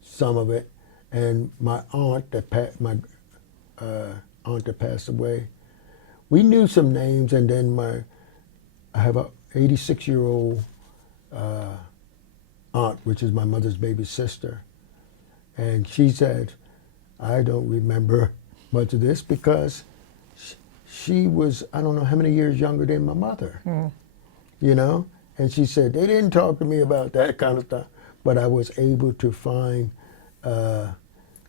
some of it, and my aunt aunt that passed away, we knew some names, and then I have a 86-year-old aunt, which is my mother's baby sister, And she said, I don't remember much of this because she was, I don't know how many years younger than my mother, you know? And she said, they didn't talk to me about that kind of stuff. But I was able to find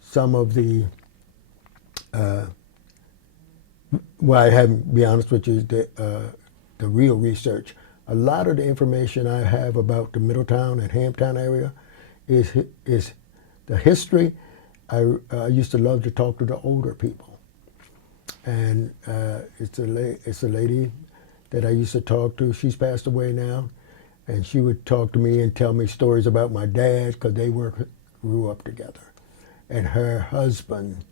some of the, well, I haven't, be honest with you, the real research. A lot of the information I have about the Middletown and Hamptown area is the history. I used to love to talk to the older people. And it's a lady that I used to talk to. She's passed away now. And she would talk to me and tell me stories about my dad because they grew up together. And her husband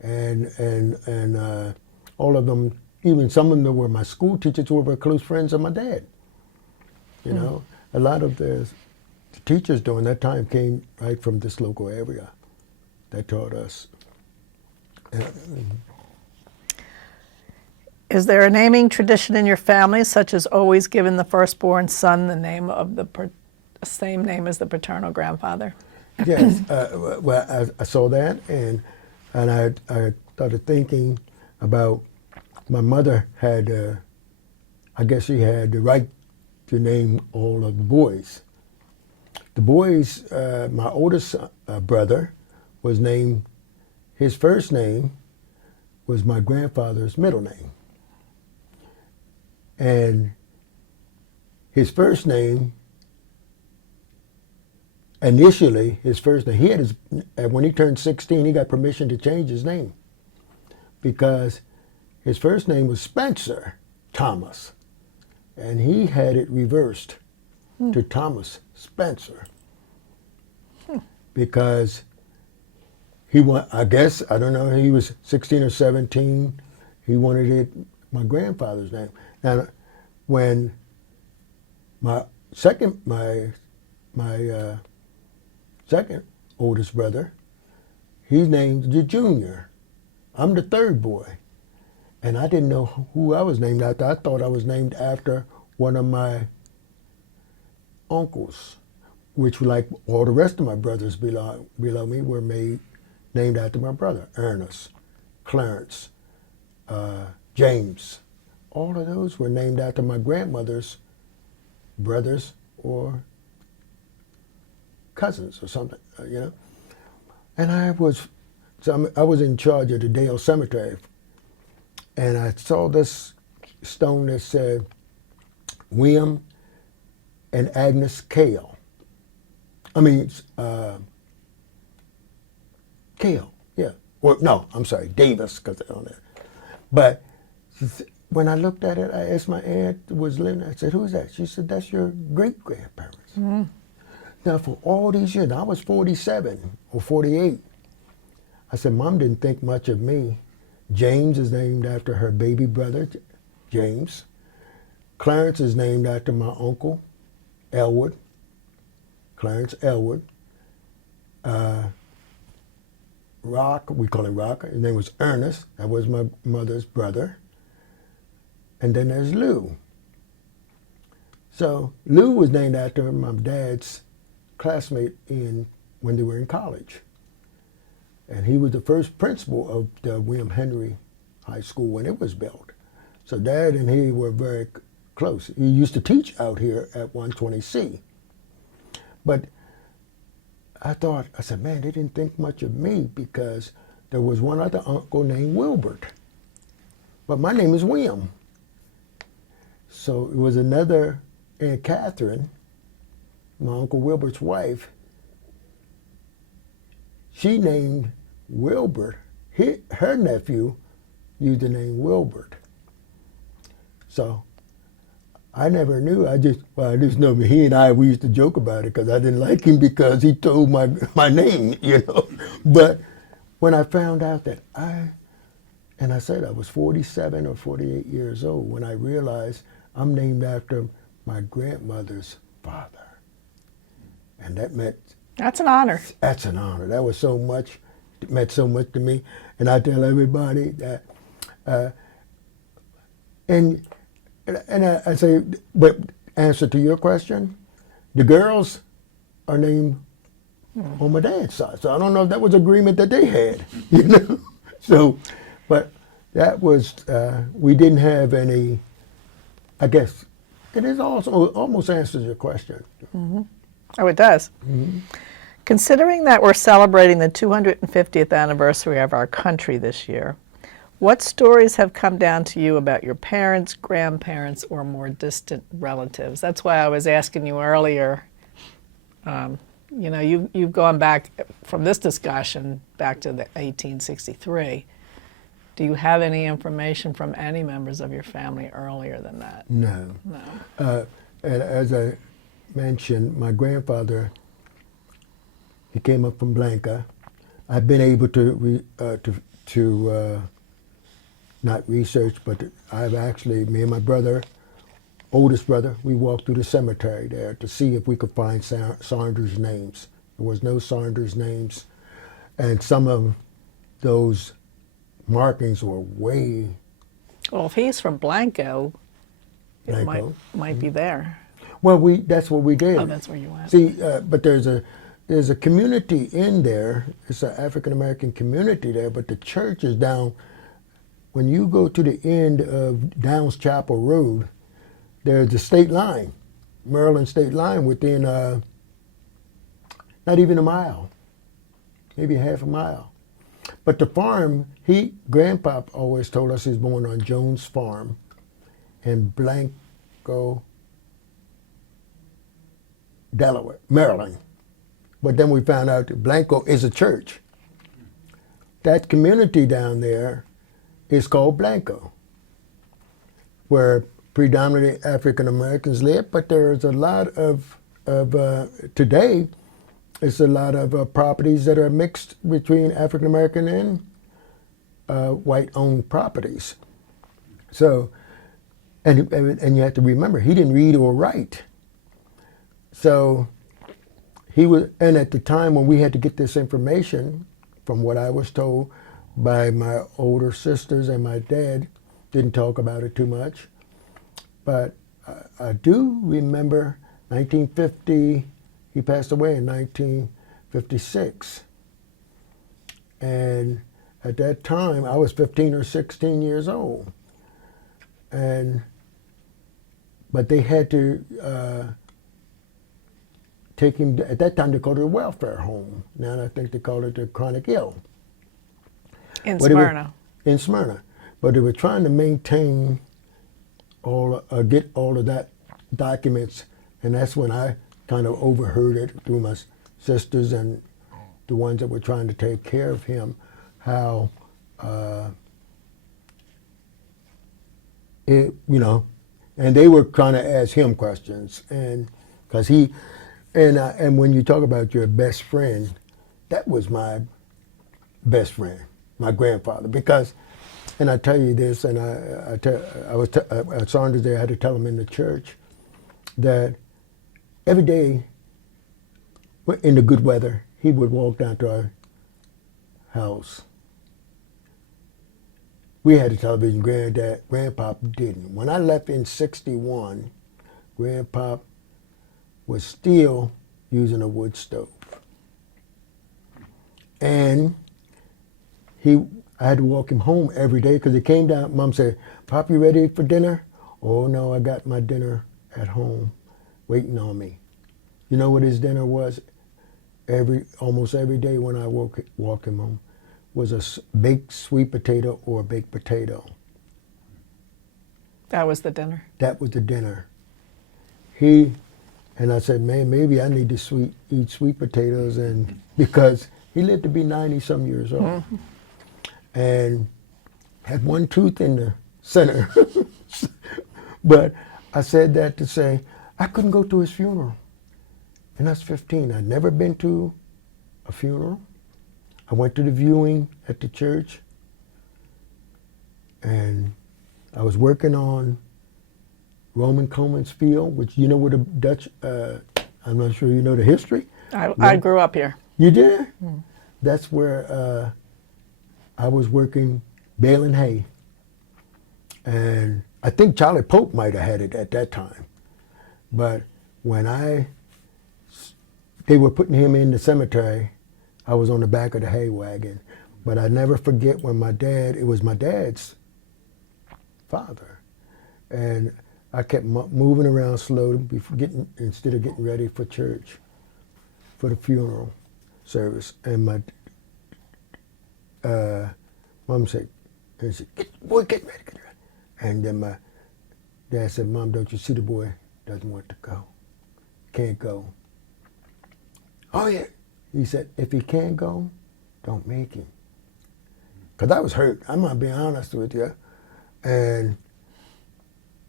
and all of them, even some of them were my school teachers who were close friends of my dad. You know, a lot of the teachers during that time came right from this local area that taught us. Is there a naming tradition in your family, such as always giving the firstborn son the name of the same name as the paternal grandfather? Yes, well, I saw that, and I started thinking about my mother had, I guess she had the right to name all of the boys. The boys, my oldest brother was named, his first name was my grandfather's middle name. And his first name, initially, his first name, he had his, when he turned 16, he got permission to change his name because his first name was Spencer Thomas, and he had it reversed to Thomas Spencer because I guess, I don't know, he was 16 or 17, he wanted it my grandfather's name. Now, when my second oldest brother, he's named the junior. I'm the third boy. And I didn't know who I was named after. I thought I was named after one of my uncles, which, like all the rest of my brothers below me, were named after my brother. Ernest, Clarence, James. All of those were named after my grandmother's brothers or cousins or something, you know. And I was in charge of the Dale Cemetery, and I saw this stone that said William and Agnes Cale. I mean, Cale, yeah. Or no, I'm sorry, Davis, because they're on there. But when I looked at it, I asked my aunt who was living. I said, "Who's that?" She said, "That's your great grandparents." Mm-hmm. Now, for all these years, I was 47 or 48. I said, "Mom didn't think much of me." James is named after her baby brother, James. Clarence is named after my uncle, Elwood. Clarence Elwood. Rock, we call him Rock. His name was Ernest. That was my mother's brother. And then there's Lou. So Lou was named after my dad's classmate when they were in college. And he was the first principal of the William Henry High School when it was built. So Dad and he were very close. He used to teach out here at 120C. But I said, man, they didn't think much of me because there was one other uncle named Wilbert. But my name is William. So it was another Aunt Catherine, my Uncle Wilbert's wife. She named Wilbert, her nephew used the name Wilbert. So I never knew. I just know he and we used to joke about it because I didn't like him because he told my name, you know. But when I found out that I said I was 47 or 48 years old when I realized I'm named after my grandmother's father. And that meant... That's an honor. That's an honor. That was so much, it meant so much to me. And I tell everybody that, and I say, but answer to your question, the girls are named on my dad's side. So I don't know if that was agreement that they had, you know. So, but that was we didn't have any. I guess it is also almost answers your question. Oh, it does. Considering that we're celebrating the 250th anniversary of our country this year, what stories have come down to you about your parents, grandparents, or more distant relatives? That's why I was asking you earlier. You know, you've gone back from this discussion back to the 1863. Do you have any information from any members of your family earlier than that? No. No. And as I mentioned, my grandfather, he came up from Blanca. I've been able to not research, but I've actually, me and my brother, oldest brother, we walked through the cemetery there to see if we could find Saunders names. There was no Saunders names, and some of those markings were way. Well, if he's from Blanco, it might be there. Well, that's what we did. Oh, that's where you went. See, but there's a community in there. It's an African American community there, but the church is down. When you go to the end of Downs Chapel Road, there's the state line, Maryland state line, within not even a mile, maybe half a mile. But the farm, Grandpa always told us he's born on Jones Farm in Blanco, Delaware, Maryland. But then we found out that Blanco is a church. That community down there is called Blanco, where predominantly African Americans live, but there's a lot of today, it's a lot of properties that are mixed between African American and white-owned properties. So, and you have to remember, he didn't read or write. So he was, and at the time when we had to get this information, from what I was told by my older sisters and my dad, didn't talk about it too much. But I do remember 1950, he passed away in 1956. And at that time, I was 15 or 16 years old. But they had to take him, at that time they called it a welfare home. Now I think they call it the chronic ill. In Smyrna. In Smyrna. But they were trying to maintain get all of that documents, and that's when I kind of overheard it through my sisters and the ones that were trying to take care of him, how it, you know, and they were trying to ask him questions, and because he, and when you talk about your best friend, that was my best friend, my grandfather, because. And I tell you this, and I was at Saunders there. I had to tell him in the church that every day, in the good weather, he would walk down to our house. We had a television. Grandpa didn't. When I left in '61, Grandpa was still using a wood stove, and I had to walk him home every day because he came down. Mom said, "Pop, you ready for dinner?" "Oh, no, I got my dinner at home waiting on me." You know what his dinner was? Almost every day when I walk him home was a baked sweet potato or a baked potato. That was the dinner? That was the dinner. And I said, "Man, maybe I need to eat sweet potatoes," and because he lived to be 90-some years old. Mm-hmm. And had one tooth in the center. But I said that to say, I couldn't go to his funeral. And I was 15. I'd never been to a funeral. I went to the viewing at the church. And I was working on Roman Coleman's Field, which you know where the Dutch, I'm not sure you know the history. I grew up here. You did? Mm. That's where I was working baling hay, and I think Charlie Pope might have had it at that time. But when I they were putting him in the cemetery. I was on the back of the hay wagon. But I never forget when it was my dad's father. And I kept moving around slowly instead of getting ready for church, for the funeral service. And my mom said, boy, get ready, get ready. And then my dad said, Mom, don't you see the boy doesn't want to go? Can't go. Oh, yeah. He said, if he can't go, don't make him. Because I was hurt. I'm going to be honest with you.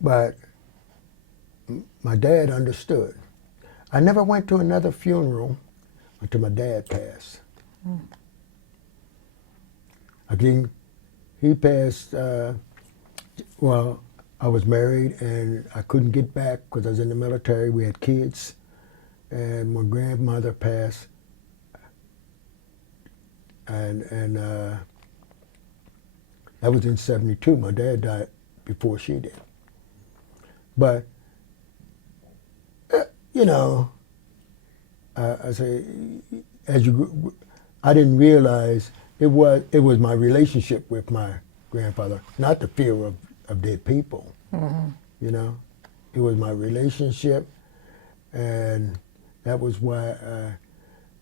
But my dad understood. I never went to another funeral until my dad passed. He passed, well, I was married and I couldn't get back because I was in the military. We had kids. And my grandmother passed. And that was in '72. My dad died before she did. But, you know, I say, I didn't realize it was my relationship with my grandfather, not the fear of dead people. Mm-hmm. You know, it was my relationship, and that was why.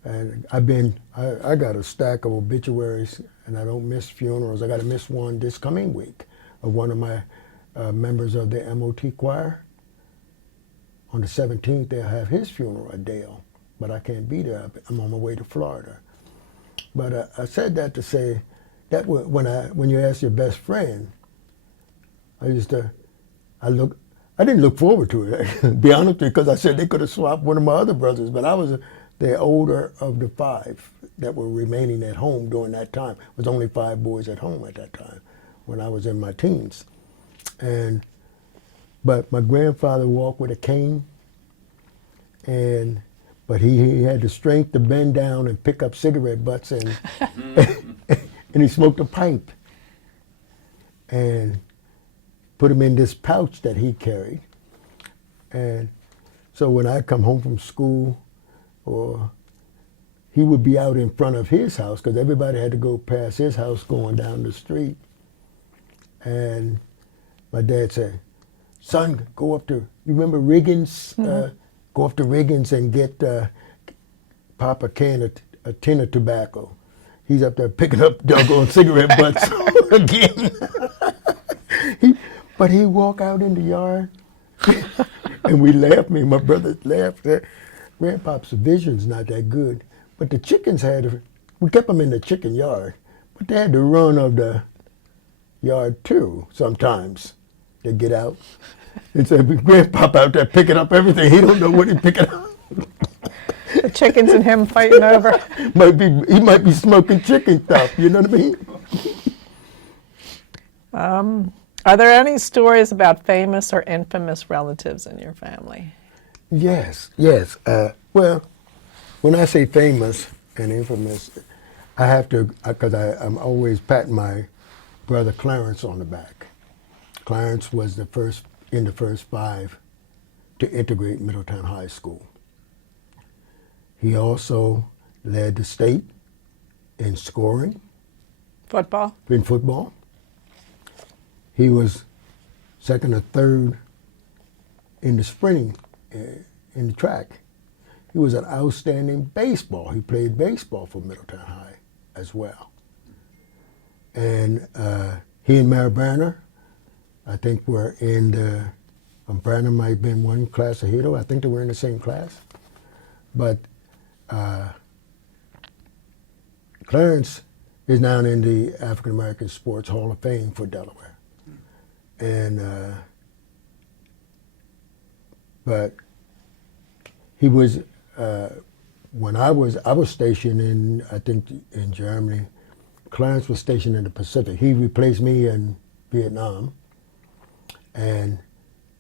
And I got a stack of obituaries, and I don't miss funerals. I got to miss one this coming week of one of my members of the MOT choir. On the 17th, they'll have his funeral at Dale, but I can't be there. I'm on my way to Florida. But I said that to say that when you ask your best friend, I didn't look forward to it. Be honest with you, because I said they could have swapped one of my other brothers, but I was the older of the 5 that were remaining at home during that time. There was only 5 boys at home at that time when I was in my teens. But my grandfather walked with a cane, but he had the strength to bend down and pick up cigarette butts, and and he smoked a pipe and put them in this pouch that he carried. And so when I come home from school, or he would be out in front of his house because everybody had to go past his house going down the street. And my dad said, son, go up to, you remember Riggins? Mm-hmm. Go up to Riggins and get Pop a tin of tobacco. He's up there picking up doggone cigarette butts again. But he walk out in the yard, and we laughed. Me and my brothers laughed. Grandpa's vision's not that good, but the chickens we kept them in the chicken yard, but they had to run of the yard too sometimes. They get out. And so Grandpa out there picking up everything. He don't know what he's picking up. The chickens and him fighting over. He might be smoking chicken stuff, you know what I mean? Are there any stories about famous or infamous relatives in your family? Yes. Well, when I say famous and infamous, I have to, because I'm always patting my brother Clarence on the back. Clarence was in the first 5 to integrate Middletown High School. He also led the state in scoring. Football? In football. He was 2nd or 3rd in the sprinting, in the track. He was an outstanding baseball. He played baseball for Middletown High as well. And he and Mary Branner, I think were in the, Branner might have been one class ahead of, I think they were in the same class. But Clarence is now in the African American Sports Hall of Fame for Delaware. And, but he was, when I was stationed in, I think in Germany, Clarence was stationed in the Pacific. He replaced me in Vietnam. And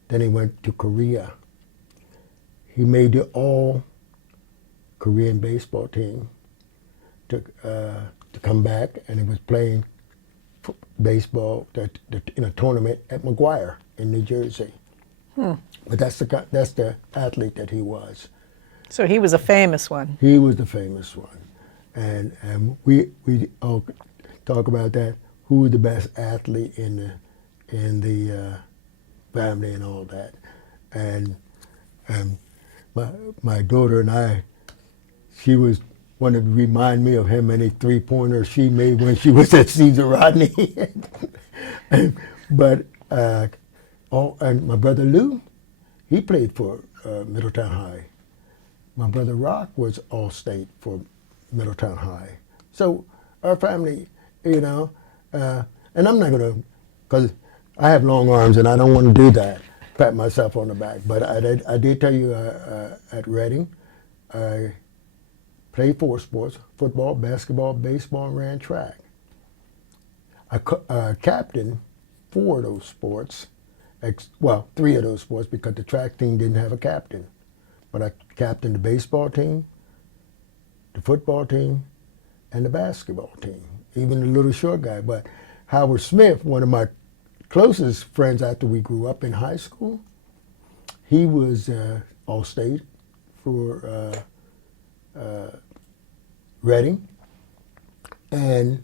then he went to Korea. He made the all-Korean baseball team to come back, and he was playing baseball in a tournament at McGuire in New Jersey. But that's the athlete that he was. So he was a famous one. He was the famous one, and we all talk about that. Who was the best athlete in the family and all that, and my daughter and I, she was wanted to remind me of how many 3-pointers she made when she was at Caesar Rodney, and my brother Lou, he played for Middletown High. My brother Rock was All-State for Middletown High. So our family, and I'm not gonna, because I have long arms and I don't want to do that, pat myself on the back. But I did tell you at Reading, I played 4 sports: football, basketball, baseball, and ran track. I captained 4 of those sports, 3 of those sports because the track team didn't have a captain. But I captained the baseball team, the football team, and the basketball team, even the little short guy. But Howard Smith, one of my closest friends after we grew up in high school, he was All-State for Reading. And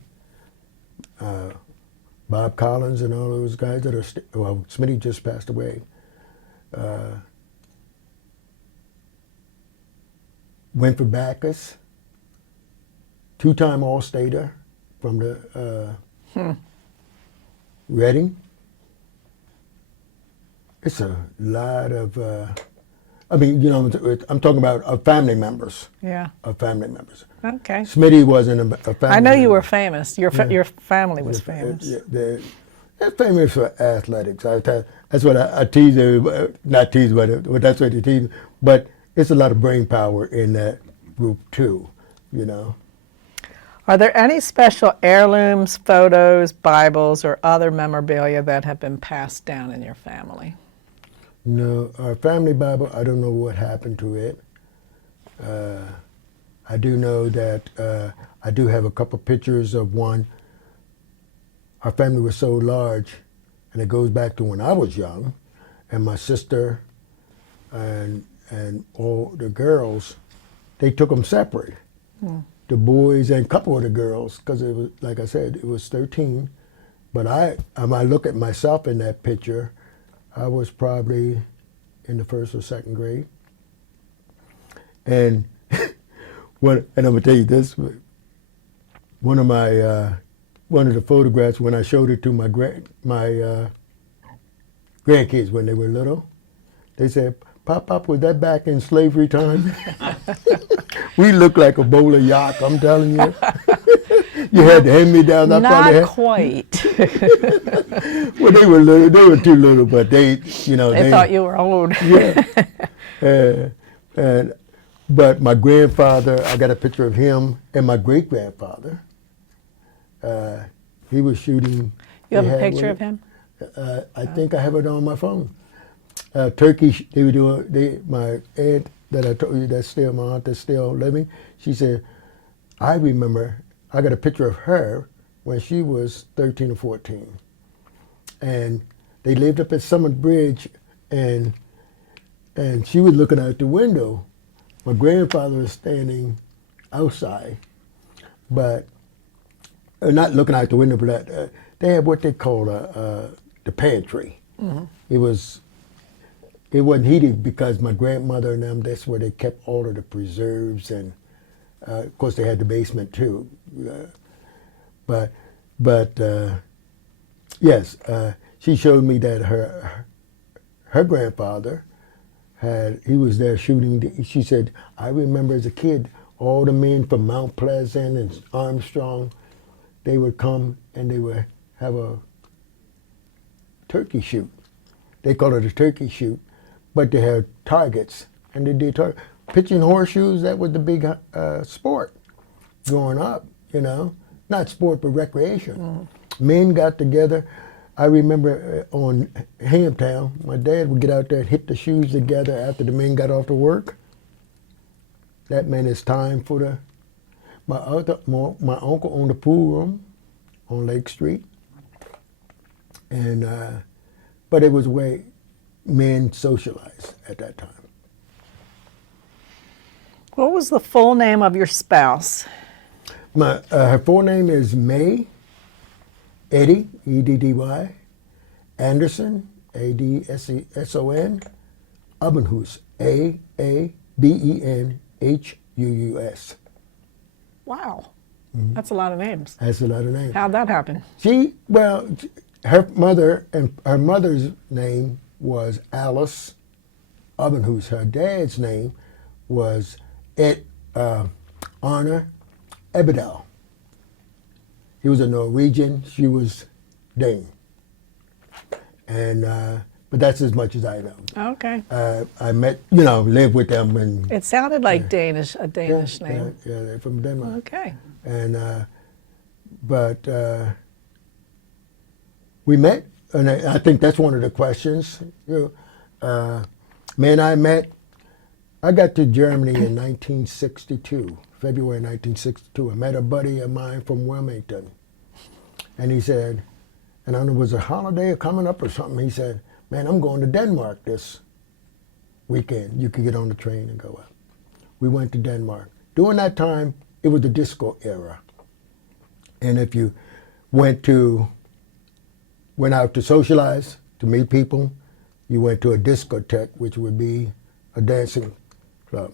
Bob Collins and all those guys that are, Smitty just passed away. Winfred Backus, 2-time All-Stater from the Reading. It's a lot of, I'm talking about family members. Yeah. Of family members. Okay. Smitty wasn't a family I know you member. were famous. Your family was famous. They're famous for athletics. That's what I tease everybody, not tease, but that's what they tease. But it's a lot of brain power in that group too, Are there any special heirlooms, photos, Bibles, or other memorabilia that have been passed down in your family? No, our family Bible, I don't know what happened to it. I do know that I do have a couple pictures of one. Our family was so large, and it goes back to when I was young, and my sister and all the girls, they took them separate. The boys and a couple of the girls, because it was, like I said, it was 13. But I look at myself in that picture, I was probably in the 1st or 2nd grade. And and I'm gonna tell you this, one of the photographs when I showed it to my grandkids when they were little, they said, Pop, was that back in slavery time? We looked like a bowl of yak, I'm telling you. You had the hand-me-downs. Not quite. Well, they were little. They were too little, but they thought you were old. Yeah. But my grandfather, I got a picture of him, and my great-grandfather. He was shooting. You have a picture of him? I think I have it on my phone. Turkey, they were doing, my aunt that I told you, that's still my aunt that's still living, she said, I remember, I got a picture of her when she was 13 or 14. And they lived up at Summit Bridge, and she was looking out the window. My grandfather was standing outside, but not looking out the window, but they had what they call the pantry. Mm-hmm. It wasn't heated because my grandmother and them, that's where they kept all of the preserves, and of course they had the basement too. But yes, she showed me that her grandfather he was there shooting. She said, I remember as a kid, all the men from Mount Pleasant and Armstrong, they would come and they would have a turkey shoot. They call it a turkey shoot, but they had targets, and they did pitching horseshoes. That was the big sport growing up. Not sport but recreation. Men got together. I remember on Hamtown, my dad would get out there and hit the shoes together after the men got off to work. That meant it's time for my uncle owned a pool room on Lake Street, and but it was where men socialized at that time. What was the full name of your spouse? Her full name is May Eddy, Eddy, Anderson, Adson, Abenhuus, Abenhuus. Wow. That's a lot of names. That's a lot of names. How'd that happen? Her mother's name was Alice Abenhuus. Her dad's name was Arne Ebedal. He was a Norwegian. She was Dane. And but that's as much as I know. Okay. I met, lived with them, and It sounded like Danish, a Danish name. Yeah, they're from Denmark. Okay. And but we met, and I think that's one of the questions. May and I met. I got to Germany in 1962, February 1962. I met a buddy of mine from Wilmington, and he said, and I don't know, was a holiday coming up or something. He said, "Man, I'm going to Denmark this weekend. You could get on the train and go up." We went to Denmark. During that time, it was the disco era. And if you went out to socialize, to meet people, you went to a discotheque, which would be a dancing club.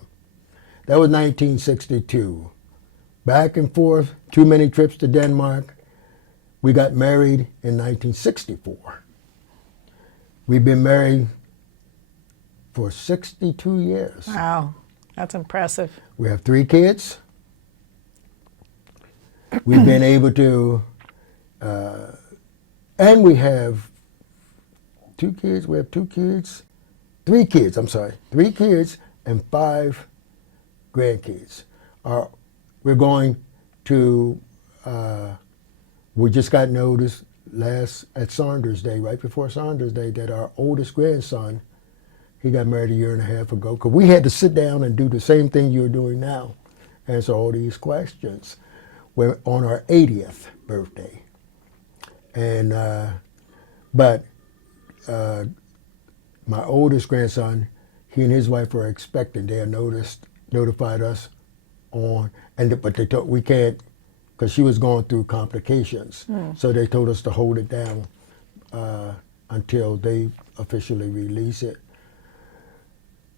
That was 1962. Back and forth, too many trips to Denmark. We got married in 1964. We've been married for 62 years. Wow. That's impressive. We have 3 kids. We've been able to, and we have 2 kids. We have 2 kids, 3 kids. I'm sorry, 3 kids and 5 grandkids. We're going to. We just got notice at Saunders Day, right before Saunders Day, that our oldest grandson, he got married a year and a half ago. Because we had to sit down and do the same thing you're doing now, answer all these questions. We're on our 80th birthday. And, but my oldest grandson, he and his wife were expecting. They had notified us but they told, we can't, because she was going through complications. So they told us to hold it down until they officially release it.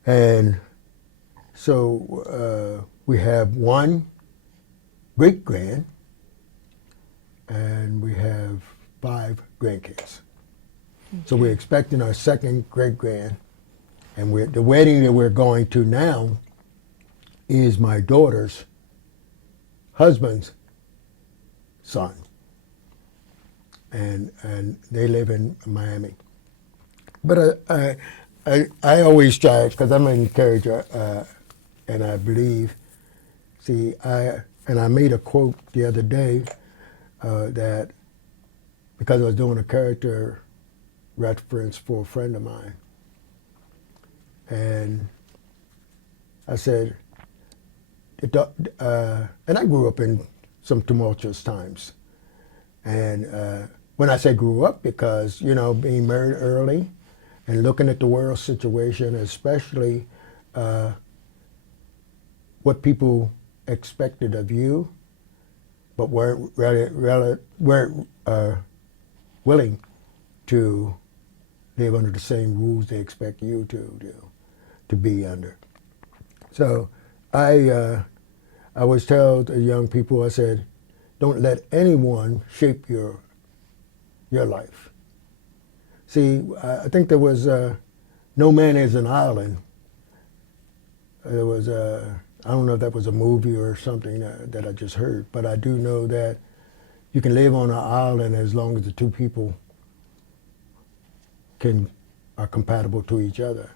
And so we have 1 great-grand, and we have 5 grandkids. Okay. So we're expecting our 2nd great-grand, and the wedding that we're going to now is my daughter's husband's son, and they live in Miami. But I always try, because I'm an encourager, and I believe. And I made a quote the other day that, because I was doing a character reference for a friend of mine, and I said, and I grew up in some tumultuous times. And when I say grew up, because, being married early and looking at the world situation, especially what people expected of you, but weren't willing to live under the same rules they expect you to be under. So I always tell the young people, I said, don't let anyone shape your life. See, I think there was No Man is an Island. There was I don't know if that was a movie or something that I just heard, but I do know that you can live on an island as long as the 2 people are compatible to each other.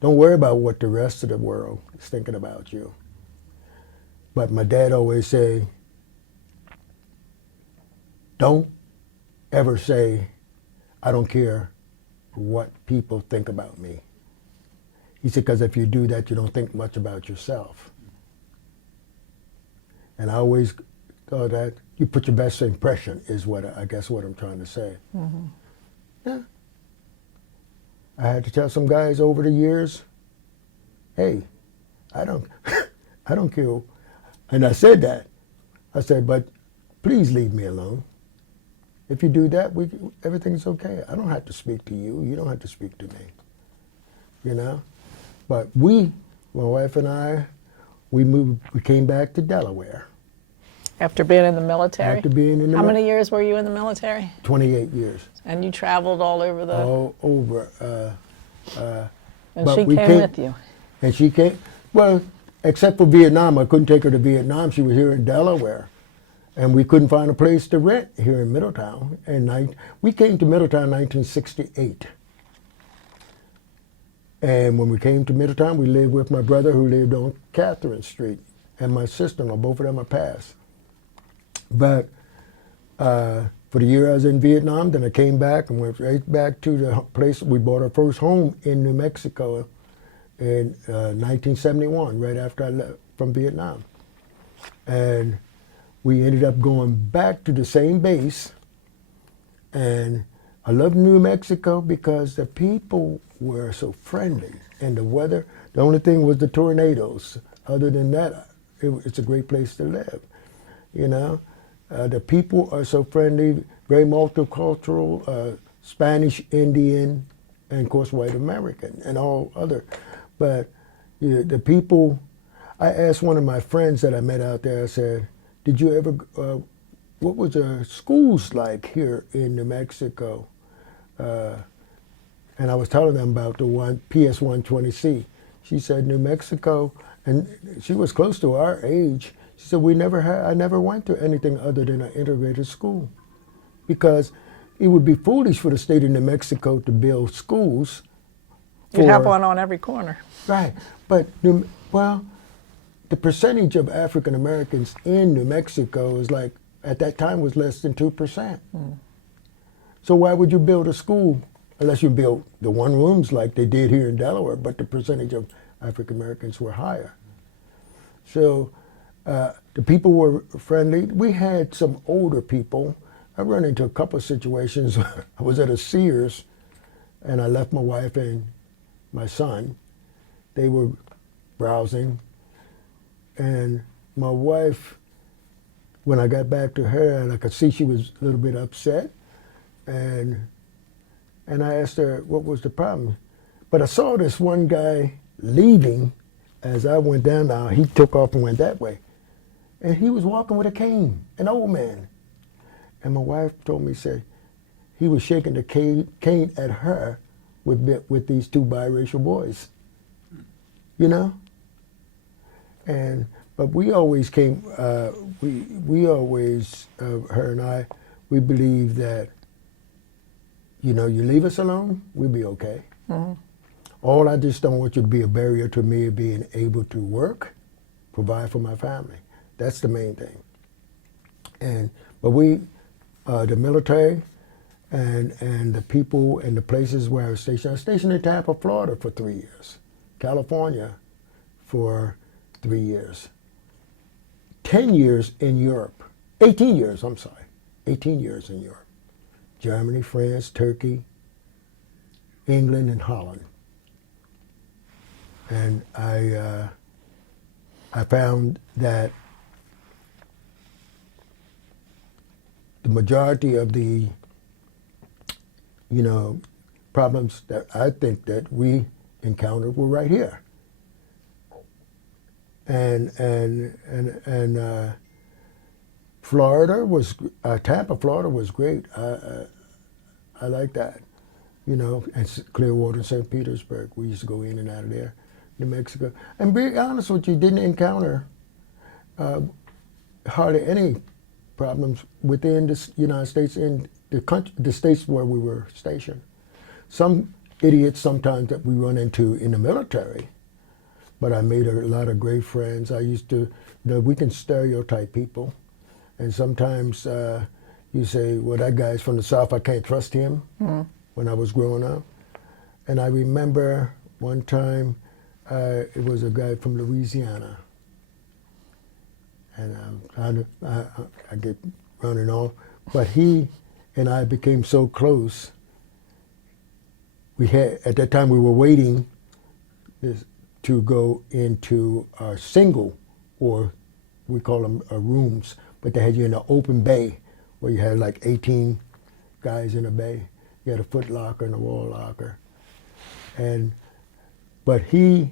Don't worry about what the rest of the world is thinking about you. But my dad always say, don't ever say, I don't care what people think about me. He said, because if you do that, you don't think much about yourself. And I always thought that you put your best impression is what I'm trying to say. Mm-hmm. Yeah. I had to tell some guys over the years, hey, I don't I don't care. And I said that. I said, but please leave me alone. If you do that, everything's okay. I don't have to speak to you. You don't have to speak to me. You know? But my wife and I, we came back to Delaware. After being in the military? After being in the How many years were you in the military? 28 years. And you traveled all over the... All over. And she came with you? And she came, well, except for Vietnam. I couldn't take her to Vietnam. She was here in Delaware. And we couldn't find a place to rent here in Middletown. And we came to Middletown in 1968. And when we came to Middletown, we lived with my brother who lived on Catherine Street, and my sister-in-law. Both of them are passed. But for the year I was in Vietnam, then I came back and went right back to the place. We bought our first home in New Mexico in 1971, right after I left from Vietnam. And we ended up going back to the same base. And I love New Mexico because the people were so friendly. And the weather, the only thing was the tornadoes. Other than that, it's a great place to live, you know? The people are so friendly, very multicultural, Spanish, Indian, and of course white American, and all other. But the people, I asked one of my friends that I met out there, I said, did you ever, what was the schools like here in New Mexico? And I was telling them about the PS120C. She said, New Mexico, and she was close to our age. She said, I never went to anything other than an integrated school, because it would be foolish for the state of New Mexico to build schools. You'd have one on every corner. Right, but the percentage of African Americans in New Mexico is like, at that time, was less than 2%. So why would you build a school unless you built the one rooms like they did here in Delaware, but the percentage of African Americans were higher. So the people were friendly. We had some older people. I run into a couple of situations. I was at a Sears, and I left my wife and my son. They were browsing, and my wife, when I got back to her, and I could see she was a little bit upset, and I asked her what was the problem. But I saw this one guy leaving as I went down now. He took off and went that way. And he was walking with a cane, an old man. And my wife told me, said, he was shaking the cane at her with these two biracial boys. You know? But we always came, we always, her and I, we believe that, you know, you leave us alone, we'll be okay. All I just don't want you to be a barrier to me being able to work, provide for my family. That's the main thing. But we, the military, and the people and the places where I was stationed in Tampa, Florida for 3 years, California for 3 years, 10 years in Europe, 18 years, I'm sorry, 18 years in Europe. Germany, France, Turkey, England, and Holland. And I found that the majority of the, you know, problems that I think that we encountered were right here. And Florida was, Tampa, Florida was great. I like that, you know, and Clearwater, St. Petersburg. We used to go in and out of there, New Mexico. And be honest with you, didn't encounter hardly any problems within the United States in the country, the states where we were stationed. Some idiots sometimes that we run into in the military, but I made a lot of great friends. I used to, you know, we can stereotype people, and sometimes you say, well, that guy's from the South, I can't trust him, when I was growing up. And I remember one time, it was a guy from Louisiana, and I get running off, but he and I became so close. We had, at that time we were waiting to go into our single or we call them rooms, but they had you in an open bay where you had like 18 guys in a bay. You had a foot locker and a wall locker. But he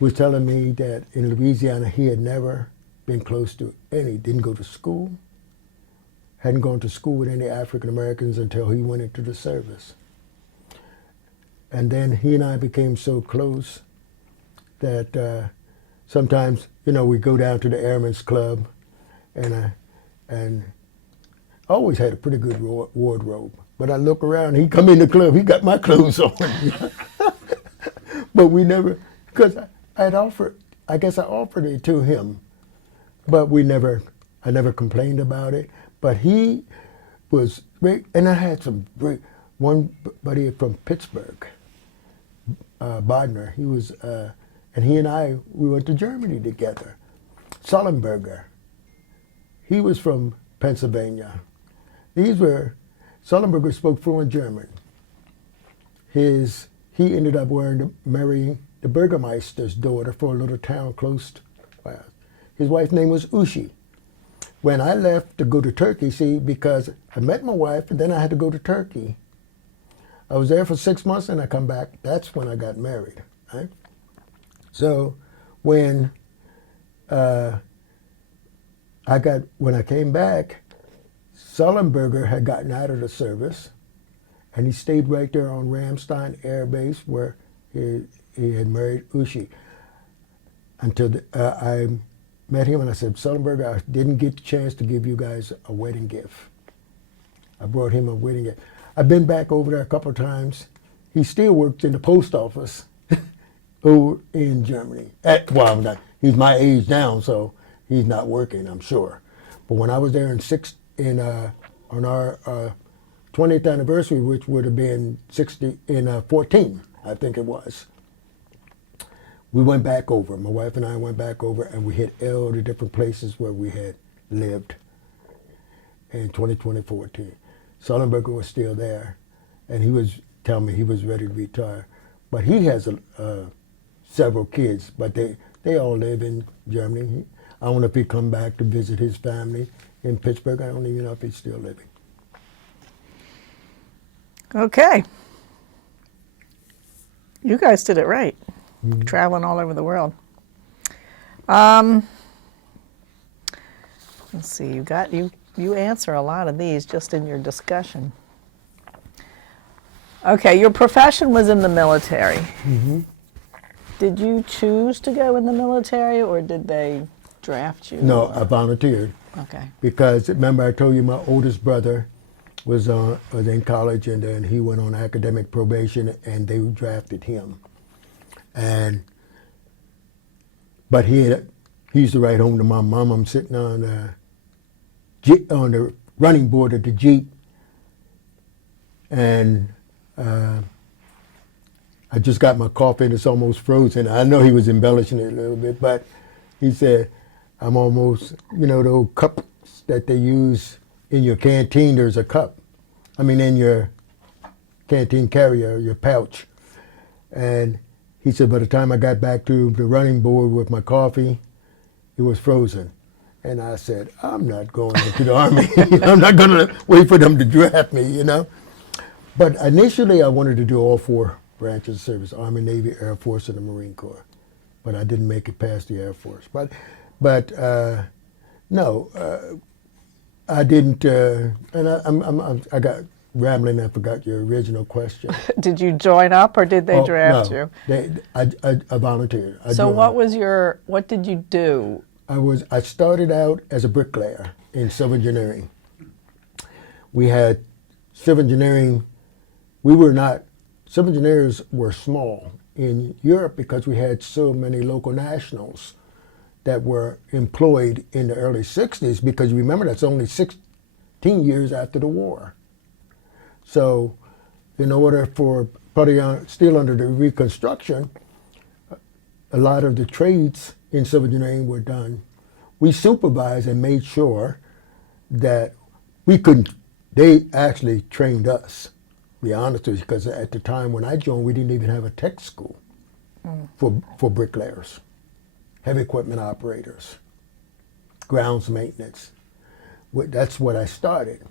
was telling me that in Louisiana he had never been close to any, didn't go to school, hadn't gone to school with any African Americans until he went into the service. And then he and I became so close that sometimes, we go down to the Airmen's Club, and I always had a pretty good wardrobe. But I look around, he come in the club, he got my clothes on. But we never, because I guess I offered it to him, but I never complained about it. But he was great, and I had one buddy from Pittsburgh, Bodner, he was, and he and I, we went to Germany together. Sullenberger, he was from Pennsylvania. Sullenberger spoke fluent German. He ended up marrying the Burgermeister's daughter for a little town close to us. His wife's name was Ushi. When I left to go to Turkey, because I met my wife and then I had to go to Turkey. I was there for 6 months and I come back. That's when I got married, right? So when I came back, Sullenberger had gotten out of the service, and he stayed right there on Ramstein Air Base where he had married Ushi. Until I met him and I said, Sullenberger, I didn't get the chance to give you guys a wedding gift. I brought him a wedding gift. I've been back over there a couple of times. He still works in the post office over in Germany. He's my age now, so he's not working, I'm sure. But when I was there on our 20th anniversary, which would have been 14, I think it was, we went back over. My wife and I went back over, and we hit all the different places where we had lived in 2014. Sullenberger was still there, and he was telling me he was ready to retire. But he has several kids, but they all live in Germany. I don't know if he come back to visit his family in Pittsburgh. I don't even know if he's still living. Okay. You guys did it right. Mm-hmm. Traveling all over the world. Let's see, you answer a lot of these just in your discussion. Okay, your profession was in the military. Mm-hmm. Did you choose to go in the military, or did they draft you? No, I volunteered. Okay. Because remember I told you my oldest brother was in college, and then he went on academic probation, and they drafted him. But he used to ride home to my mom. I'm sitting on the running board of the Jeep, and I just got my coffee and it's almost frozen. I know he was embellishing it a little bit, but he said, I'm almost, the old cups that they use in your canteen, there's a cup. In your canteen carrier, your pouch. And he said, by the time I got back to the running board with my coffee, it was frozen. And I said, I'm not going into the Army. I'm not going to wait for them to draft me, But initially, I wanted to do all 4 branches of service: Army, Navy, Air Force, and the Marine Corps. But I didn't make it past the Air Force. But no, I didn't. And I got rambling. I forgot your original question. Did you join up, or did they draft no. you? I volunteered. So what did you do? I started out as a bricklayer in civil engineering. We had civil engineering. Civil engineers were small in Europe because we had so many local nationals that were employed in the early 60s, because remember, that's only 16 years after the war. So in order for still under the Reconstruction, a lot of the trades in civil engineering were done. We supervised and made sure that they actually trained us, to be honest with you, because at the time when I joined, we didn't even have a tech school for bricklayers. heavy equipment operators, grounds maintenance. That's what I started.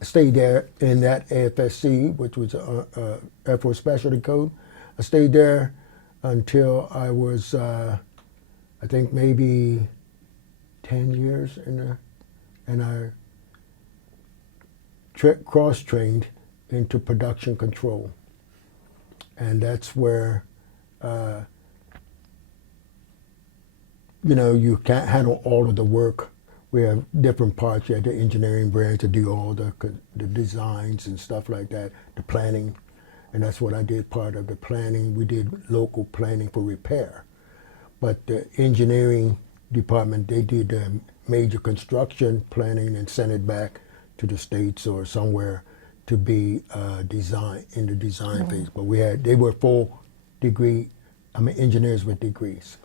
I stayed there in that AFSC, which was Air Force Specialty Code. I stayed there until I was, I think maybe 10 years in there, and I cross-trained into production control. And that's where, you can't handle all of the work. We have different parts. You have the engineering branch to do all the designs and stuff like that, the planning. And that's what I did, part of the planning. We did local planning for repair. But the engineering department, they did the major construction planning and sent it back to the States or somewhere to be in the design phase. But they were full degree, engineers with degrees.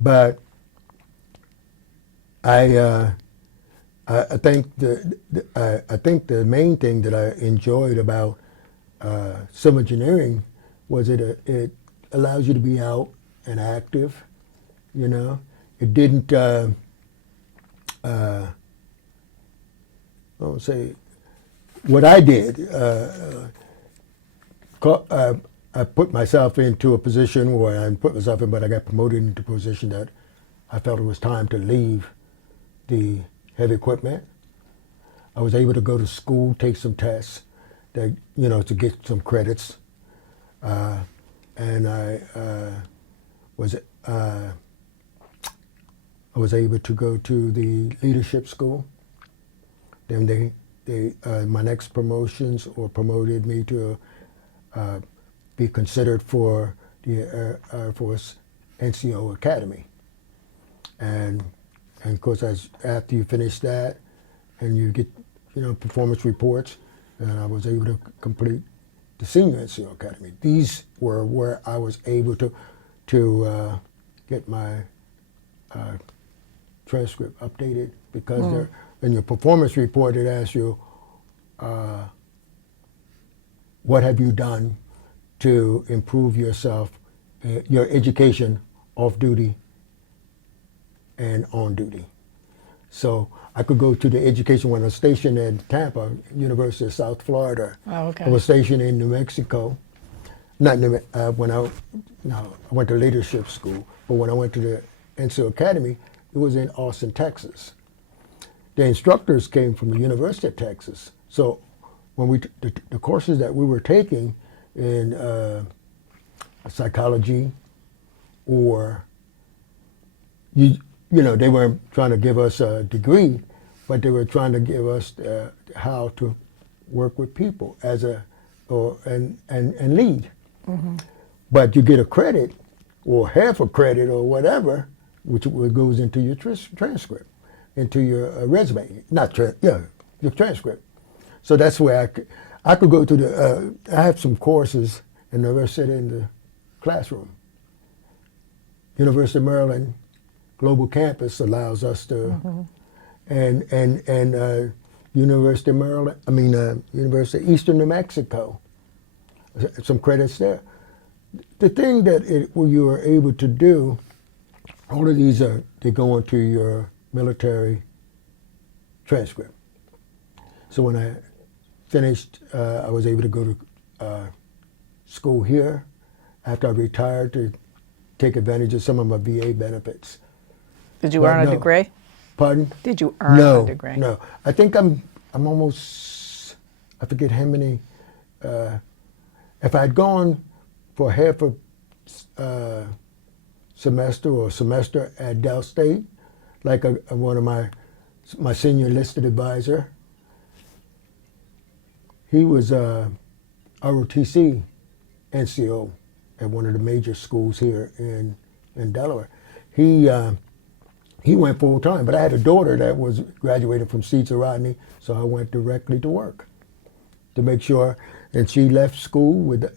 But I think the main thing that I enjoyed about civil engineering was it allows you to be out and active. It didn't. I would say what I did. I put myself into a position where I put myself in, but I got promoted into a position that I felt it was time to leave the heavy equipment. I was able to go to school, take some tests, that to get some credits, and I was able to go to the leadership school. Then my next promotions or promoted me to be considered for the Air Force NCO Academy. And of course, after you finish that, and you get performance reports, and I was able to complete the Senior NCO Academy. These were where I was able to get my transcript updated, because in your performance report it asks you what have you done to improve yourself, your education off duty and on duty. So I could go to the education when I was stationed in Tampa, University of South Florida. Oh, okay. I was stationed in New Mexico. I went to leadership school, but when I went to the NCO Academy, it was in Austin, Texas. The instructors came from the University of Texas. So when the courses that we were taking in psychology, or they weren't trying to give us a degree, but they were trying to give us how to work with people and lead. Mm-hmm. But you get a credit or half a credit or whatever, which goes into your transcript, into your resume, your transcript. So that's where I could go to I have some courses and never sit in the classroom. University of Maryland Global Campus allows us to, and University of Maryland, University of Eastern New Mexico, some credits there. The thing that you are able to do, all of these they go into your military transcript. So when I finished, I was able to go to school here after I retired to take advantage of some of my VA benefits. Did you earn a degree? Pardon? Did you earn a degree? No. I think I'm almost, I forget how many, if I'd gone for half a semester or semester at Del State, like one of my senior enlisted advisor, he was ROTC NCO at one of the major schools here in Delaware. He went full time, but I had a daughter that was graduated from Cedar Rodney, so I went directly to work to make sure. And she left school with,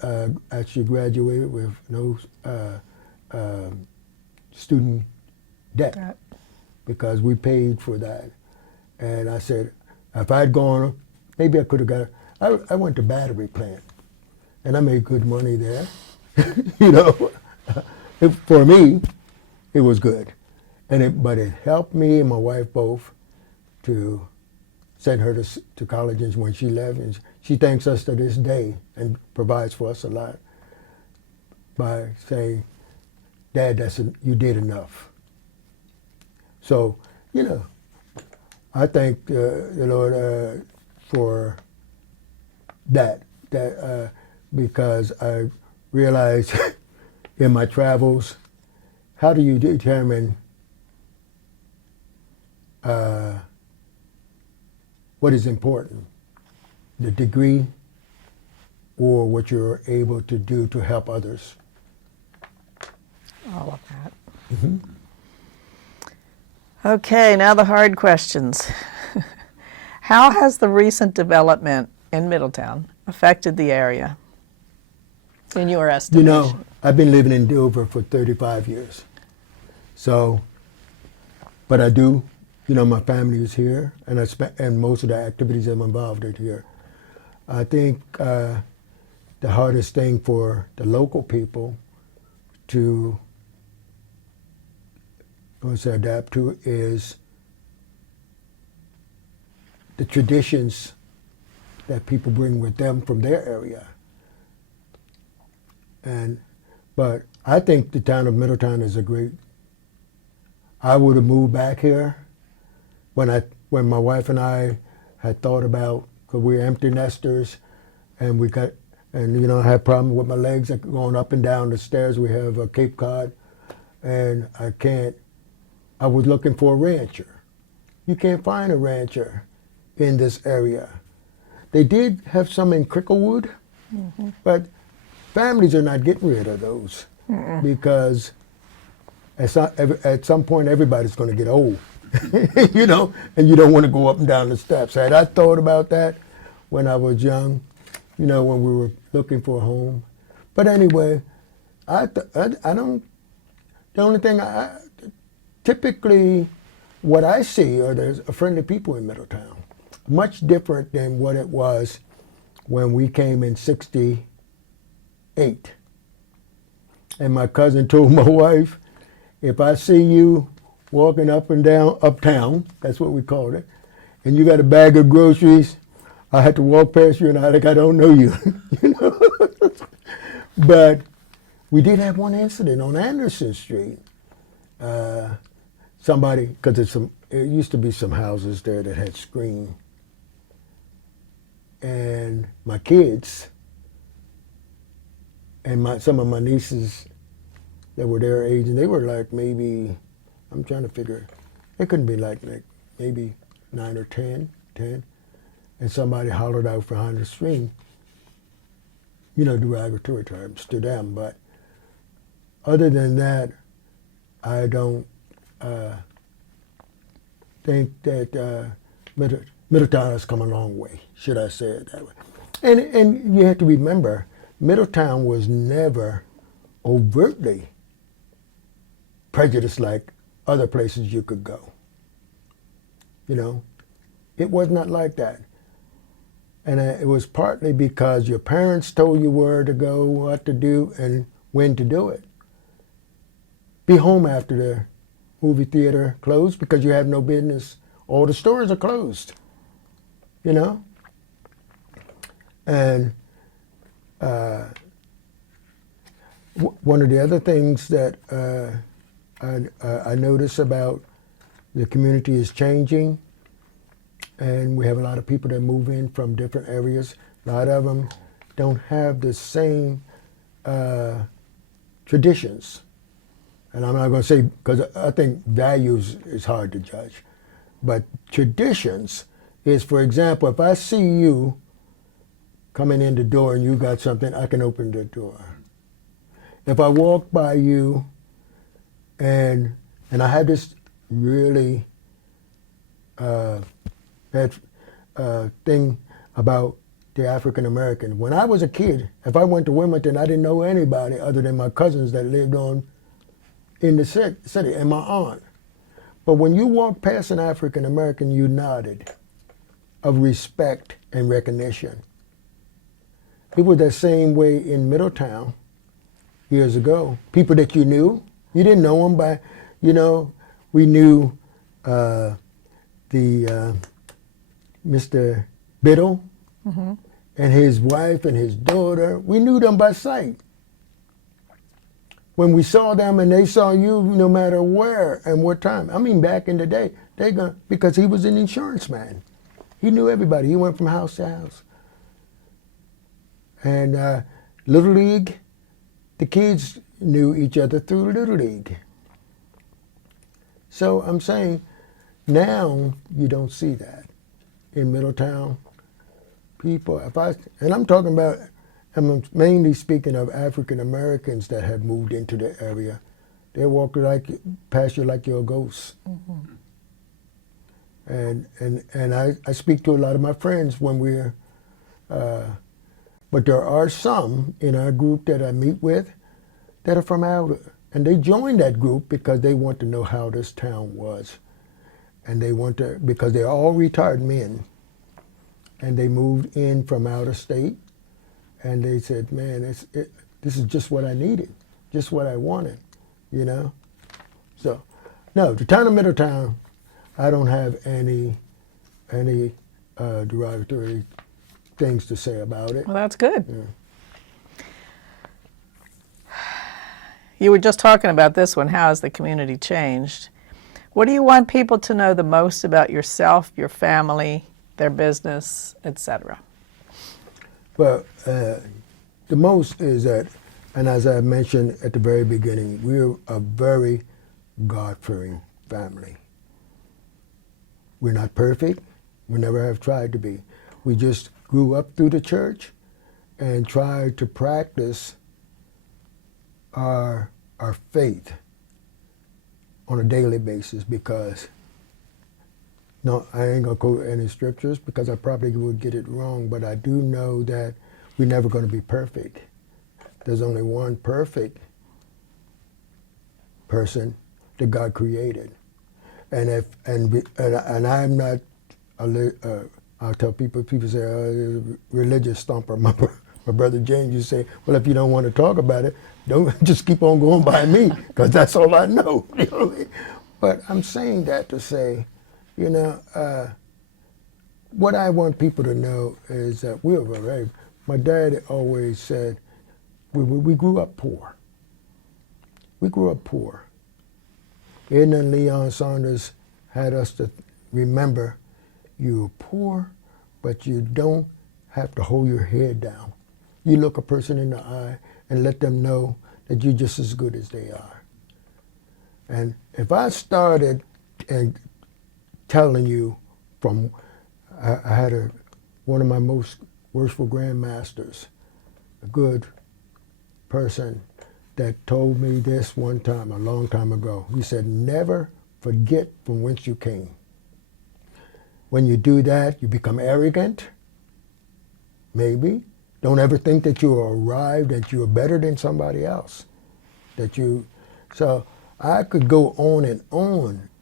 actually graduated with no student debt because we paid for that. And I said, if I'd gone, maybe I could have got. I went to battery plant, and I made good money there. For me, it was good. But it helped me and my wife both to send her to college and when she left. And she thanks us to this day and provides for us a lot by saying, Dad, you did enough. So, I thank the Lord for that because I realized in my travels, how do you determine what is important, the degree or what you're able to do to help others? All of that. Mm-hmm. Okay, now the hard questions. How has the recent development in Middletown affected the area, in your estimation? I've been living in Dover for 35 years. So, but I do, my family is here, and and most of the activities I'm involved in here. I think the hardest thing for the local people to adapt to is the traditions that people bring with them from their area. But I think the town of Middletown is I would have moved back here when my wife and I had thought about, because we're empty nesters, and I had problems with my legs going up and down the stairs. We have a Cape Cod, and I was looking for a rancher. You can't find a rancher in this area. They did have some in Cricklewood, but families are not getting rid of those because at some point everybody's going to get old, and you don't want to go up and down the steps. Had I thought about that when I was young, when we were looking for a home. But anyway, I don't. The only thing typically what I see are there's friendly people in Middletown, much different than what it was when we came in '68. And my cousin told my wife, if I see you walking up and down uptown, that's what we called it, and you got a bag of groceries, I had to walk past you and I don't know you. But we did have one incident on Anderson Street. Somebody, because it used to be some houses there that had screen, and my kids and some of my nieces that were their age, and they were like maybe, I'm trying to figure, they couldn't be like maybe 9 or 10, and somebody hollered out behind the screen, derogatory terms to them. But other than that, I don't think that Middletown has come a long way, should I say it that way. And you have to remember, Middletown was never overtly prejudiced like other places you could go. It was not like that. And it was partly because your parents told you where to go, what to do, and when to do it. Be home after the movie theater closed because you have no business. All the stores are closed, And one of the other things that I notice about the community is changing, and we have a lot of people that move in from different areas. A lot of them don't have the same traditions. And I'm not going to say, because I think values is hard to judge. But traditions is, for example, if I see you coming in the door and you got something, I can open the door. If I walk by you and I had this really thing about the African American. When I was a kid, if I went to Wilmington, I didn't know anybody other than my cousins that lived in the city and my aunt. But when you walked past an African American, you nodded of respect and recognition. It was that same way in Middletown years ago. People that you knew, you didn't know them You know, we knew the Mr. Biddle and his wife and his daughter. We knew them by sight. When we saw them and they saw you, no matter where and what time. I mean, back in the day, because he was an insurance man. He knew everybody. He went from house to house. And Little League, the kids knew each other through Little League. So I'm saying now you don't see that in Middletown. People, and I'm talking about, I'm mainly speaking of African Americans that have moved into the area. They walk past you like you're a ghost. And I speak to a lot of my friends when we're, but there are some in our group that I meet with that are from out, and they joined that group because they want to know how this town was. And they want to, because they're all retired men, and they moved in from out of state, and they said, man, this is just what I needed, just what I wanted, you know? So, no, the town of Middletown, I don't have any derogatory things to say about it. Well, that's good. Yeah. You were just talking about this one. How has the community changed? What do you want people to know the most about yourself, your family, their business, etc.? Well, the most is that, and as I mentioned at the very beginning, we're a very God-fearing family. We're not perfect. We never have tried to be. We just grew up through the church and tried to practice our faith on a daily basis, because, no, I ain't gonna quote any scriptures because I probably would get it wrong, but I do know that we're never gonna be perfect. There's only one perfect person that God created. And I'm not, I'll tell people say, oh, religious stomper. My brother James used to say, well, if you don't want to talk about it, don't just keep on going by me, because that's all I know. You know what I mean? But I'm saying that to say, you know, what I want people to know is that we're very, my dad always said, we grew up poor. We grew up poor. Edna and Leon Saunders had us to remember, you're poor, but you don't have to hold your head down. You look a person in the eye and let them know that you're just as good as they are. And if I started and telling you from, I had one of my most worshipful grandmasters, a good person, that told me this one time, a long time ago. He said, never forget from whence you came. When you do that, you become arrogant, maybe. Don't ever think that you arrived, that you are better than somebody else. So I could go on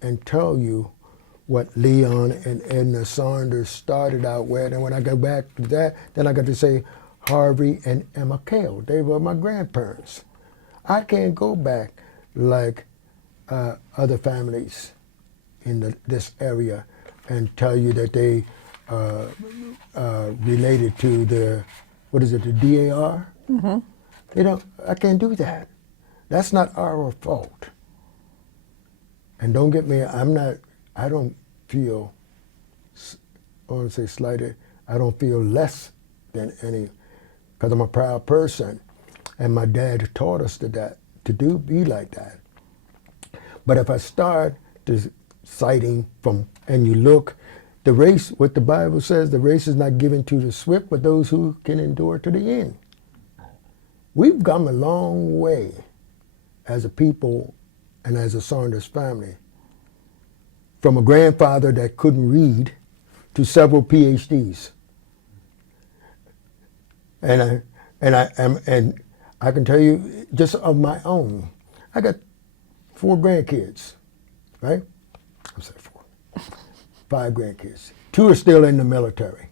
and tell you what Leon and Edna Saunders started out with. And when I go back to that, then I got to say Harvey and Emma Cale. They were my grandparents. I can't go back like other families in this area and tell you that they related to the, what is it, the DAR? Mm-hmm. You know, I can't do that. That's not our fault. And don't get me, I don't feel, I want to say slighted, I don't feel less than any, because I'm a proud person. And my dad taught us be like that. But if I start citing from, and you look, the race, what the Bible says, the race is not given to the swift, but those who can endure to the end. We've come a long way as a people and as a Saunders family, from a grandfather that couldn't read to several PhDs. And I can tell you just of my own, I got 4 grandkids, right? I said 4. 5 grandkids. 2 are still in the military.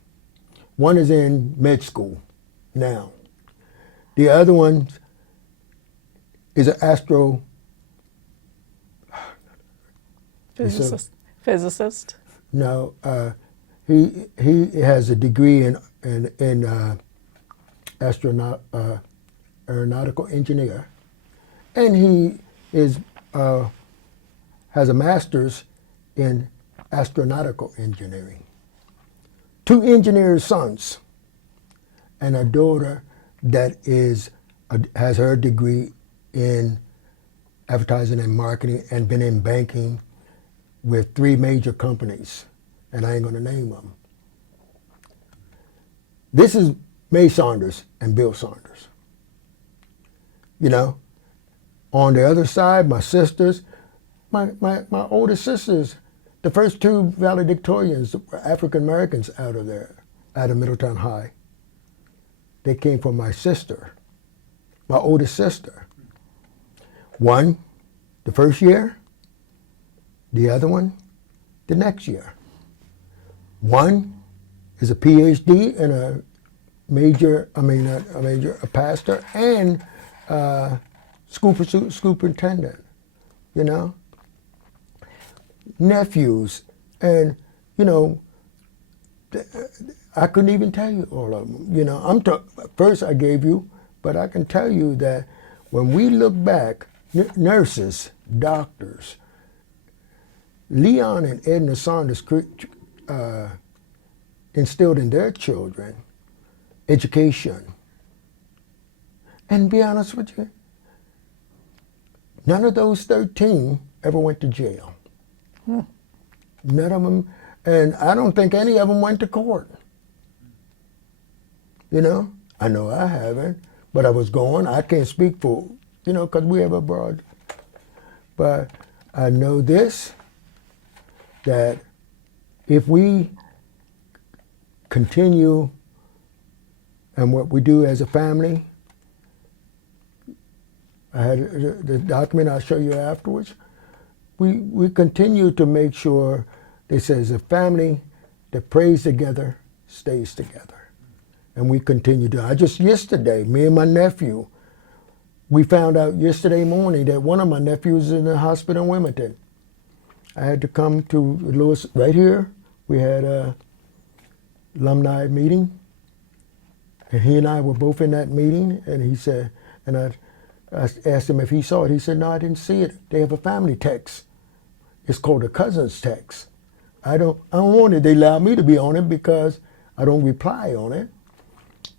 1 is in med school now. The other one is an Physicist. No, he has a degree in aeronautical engineer, and he has a master's in astronautical engineering. 2 engineers' sons, and a daughter that has her degree in advertising and marketing and been in banking with 3 major companies, and I ain't going to name them. This is May Saunders and Bill Saunders. You know, on the other side, my sisters, my oldest sisters, the first 2 valedictorians were African Americans out of Middletown High. They came from my sister, my oldest sister. One, the first year, the other one, the next year. One is a PhD and a pastor and school superintendent, you know. Nephews, and, you know, I couldn't even tell you all of them. You know, first I gave you, but I can tell you that when we look back, nurses, doctors, Leon and Edna Saunders instilled in their children education. And be honest with you, none of those 13 ever went to jail. None of them, and I don't think any of them went to court. You know I haven't, but I was going. I can't speak for, you know, because we have a broad. But I know this, that if we continue and what we do as a family, I had the document I'll show you afterwards. We continue to make sure they says a family that prays together stays together. And we continue to. Yesterday, me and my nephew, we found out yesterday morning that one of my nephews is in the hospital in Wilmington. I had to come to Lewis right here. We had a alumni meeting, and he and I were both in that meeting, and he said, and I asked him if he saw it. He said, no, I didn't see it. They have a family text. It's called a cousin's text. I don't want it. They allow me to be on it because I don't reply on it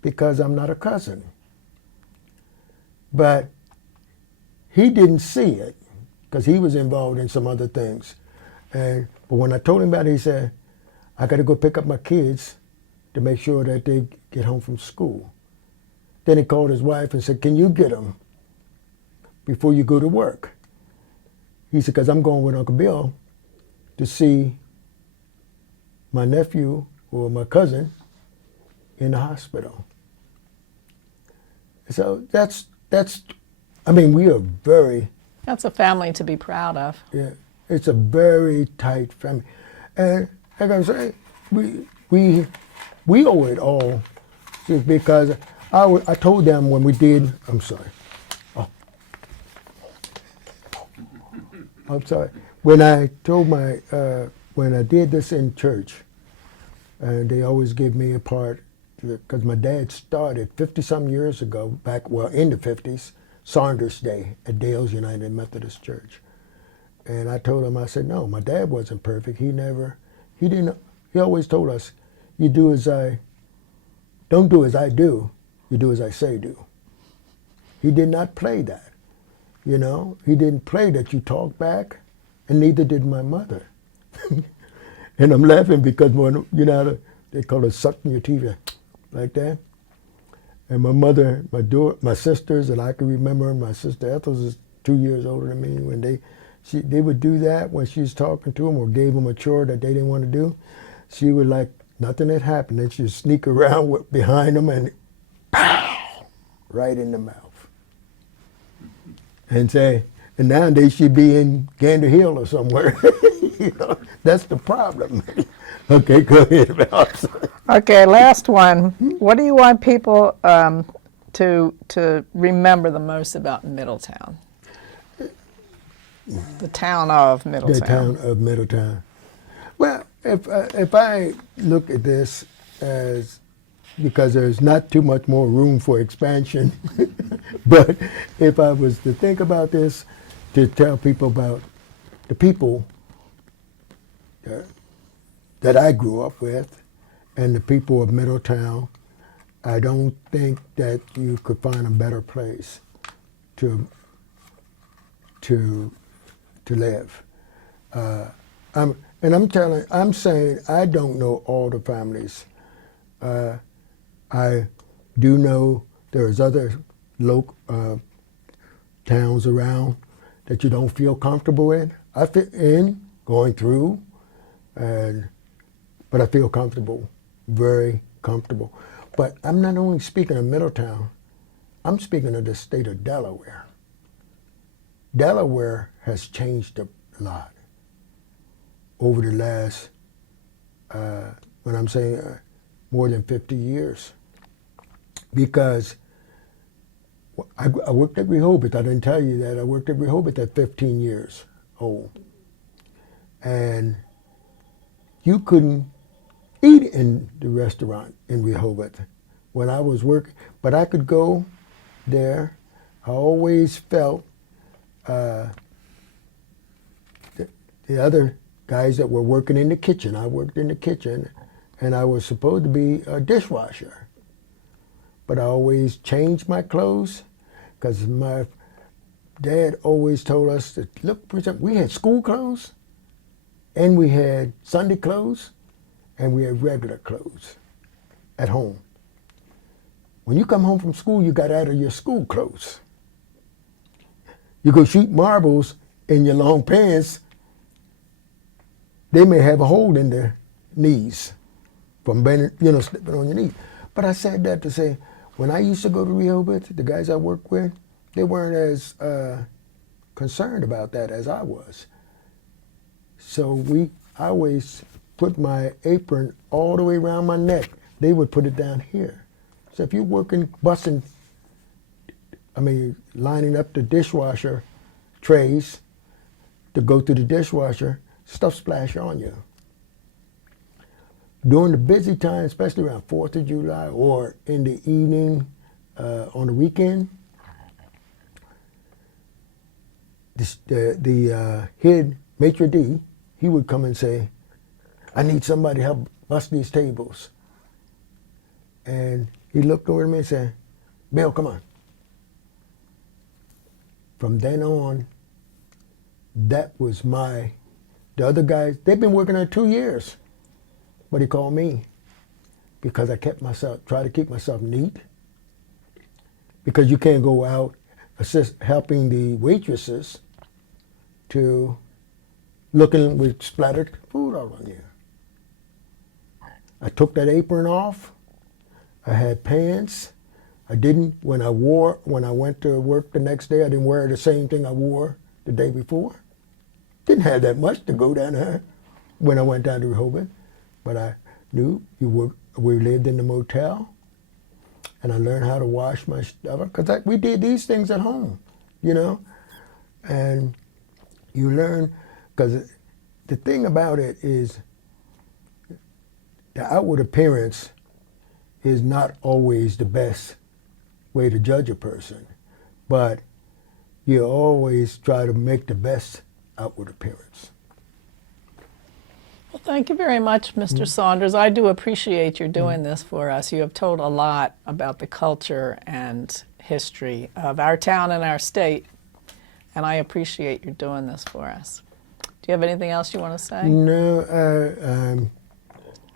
because I'm not a cousin. But he didn't see it because he was involved in some other things. But when I told him about it, he said, I got to go pick up my kids to make sure that they get home from school. Then he called his wife and said, can you get them before you go to work? He said, because I'm going with Uncle Bill to see my nephew or my cousin in the hospital. So that's we are very... That's a family to be proud of. Yeah, it's a very tight family. And like I say, we owe it all because I told them when we did, I'm sorry. I'm sorry. When I told when I did this in church, and they always give me a part, because my dad started 50-some years ago, in the 50s, Saunders Day at Dale's United Methodist Church. And I told him, I said, no, my dad wasn't perfect. He always told us, don't do as I do, you do as I say do. He did not play that. You know, he didn't play that you talk back, and neither did my mother. And I'm laughing because when, you know, they call it sucking your teeth like that. And my mother, my sisters, and I can remember my sister Ethel is 2 years older than me, when they would do that when she was talking to them or gave them a chore that they didn't want to do. She would like nothing had happened, and she'd sneak around behind them and pow, right in the mouth. And say, and nowadays she'd be in Gander Hill or somewhere. You know, that's the problem. Okay, go ahead. Okay, last one. What do you want people to remember the most about Middletown? the town of the Middletown. town of Middletown. Well, if I look at this as, because there's not too much more room for expansion, but if I was to think about this, to tell people about the people that I grew up with and the people of Middletown, I don't think that you could find a better place to live. I'm saying I don't know all the families. I do know there's other local towns around that you don't feel comfortable in. I fit in going through, but I feel comfortable, very comfortable. But I'm not only speaking of Middletown, I'm speaking of the state of Delaware. Delaware has changed a lot over the last, when I'm saying more than 50 years. Because I worked at Rehoboth. I didn't tell you that. I worked at Rehoboth at 15 years old. And you couldn't eat in the restaurant in Rehoboth when I was working. But I could go there. I always felt the other guys that were working in the kitchen. I worked in the kitchen, and I was supposed to be a dishwasher. But I always changed my clothes because my dad always told us to look present. We had school clothes, and we had Sunday clothes, and we had regular clothes at home. When you come home from school, you got out of your school clothes. You go shoot marbles in your long pants. They may have a hole in their knees from bending, slipping on your knees. But I said that to say, when I used to go to Rehoboth, the guys I worked with, they weren't as concerned about that as I was. So I always put my apron all the way around my neck. They would put it down here. So if you're working, lining up the dishwasher trays to go through the dishwasher, stuff splash on you. During the busy time, especially around 4th of July or in the evening on the weekend, the head maitre d', he would come and say, I need somebody to help bust these tables. And he looked over at me and said, Bill, come on. From then on, that was the other guys, they've been working there 2 years. But he called me because I tried to keep myself neat. Because you can't go out helping the waitresses to looking with splattered food all on you. I took that apron off. I had pants. I didn't, when I went to work the next day, I didn't wear the same thing I wore the day before. Didn't have that much to go down there when I went down to Rehoboth. But I knew we lived in the motel, and I learned how to wash my stuff, because we did these things at home, and you learn, because the thing about it is the outward appearance is not always the best way to judge a person, but you always try to make the best outward appearance. Well, thank you very much, Mr. Saunders. I do appreciate your doing this for us. You have told a lot about the culture and history of our town and our state, and I appreciate your doing this for us. Do you have anything else you want to say? No,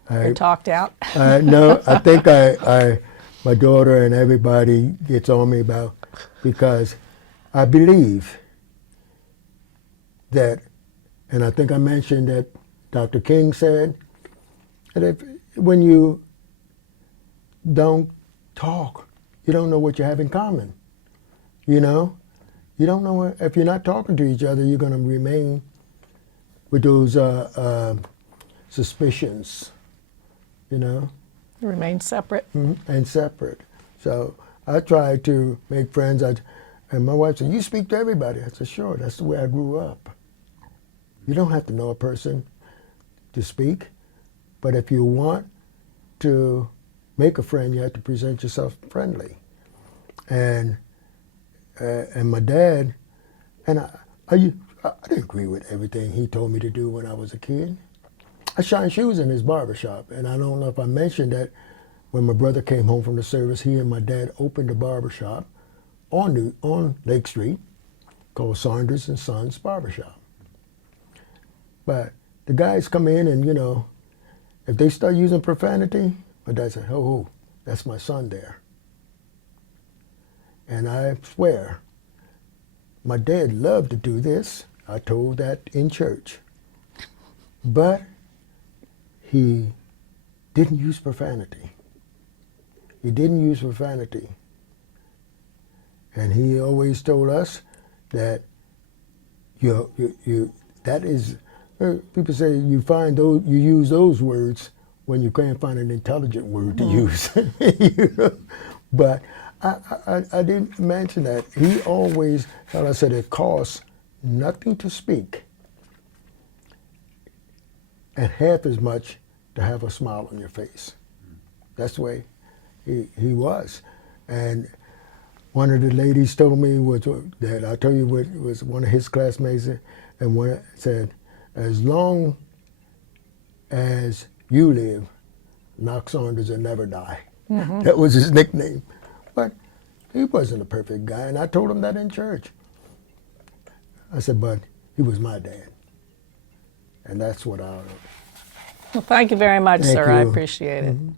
You're talked out? no, I think my daughter and everybody gets on me about, because I believe that, and I think I mentioned that Dr. King said that when you don't talk, you don't know what you have in common. You don't know if you're not talking to each other, you're going to remain with those suspicions. Remain separate. And separate. So I try to make friends. And my wife said, "You speak to everybody." I said, "Sure, that's the way I grew up." You don't have to know a person to speak, but if you want to make a friend, you have to present yourself friendly. And my dad, and I didn't agree with everything he told me to do when I was a kid. I shined shoes in his barber shop, and I don't know if I mentioned that when my brother came home from the service, he and my dad opened a barber shop on Lake Street called Saunders and Sons Barbershop. But the guys come in and, if they start using profanity, my dad said, "Oh, that's my son there." And I swear, my dad loved to do this. I told that in church. But he didn't use profanity. He didn't use profanity. And he always told us that that is, people say you use those words when you can't find an intelligent word to use. But I didn't mention that. He always, how I said, it costs nothing to speak and half as much to have a smile on your face. That's the way he was. And one of the ladies told me that I told you was one of his classmates, and one said, "As long as you live, Knox Saunders will never die." Mm-hmm. That was his nickname. But he wasn't a perfect guy, and I told him that in church. I said, but he was my dad. And that's what I... Well, thank you very much, Thank sir. I you. appreciate it. Mm-hmm.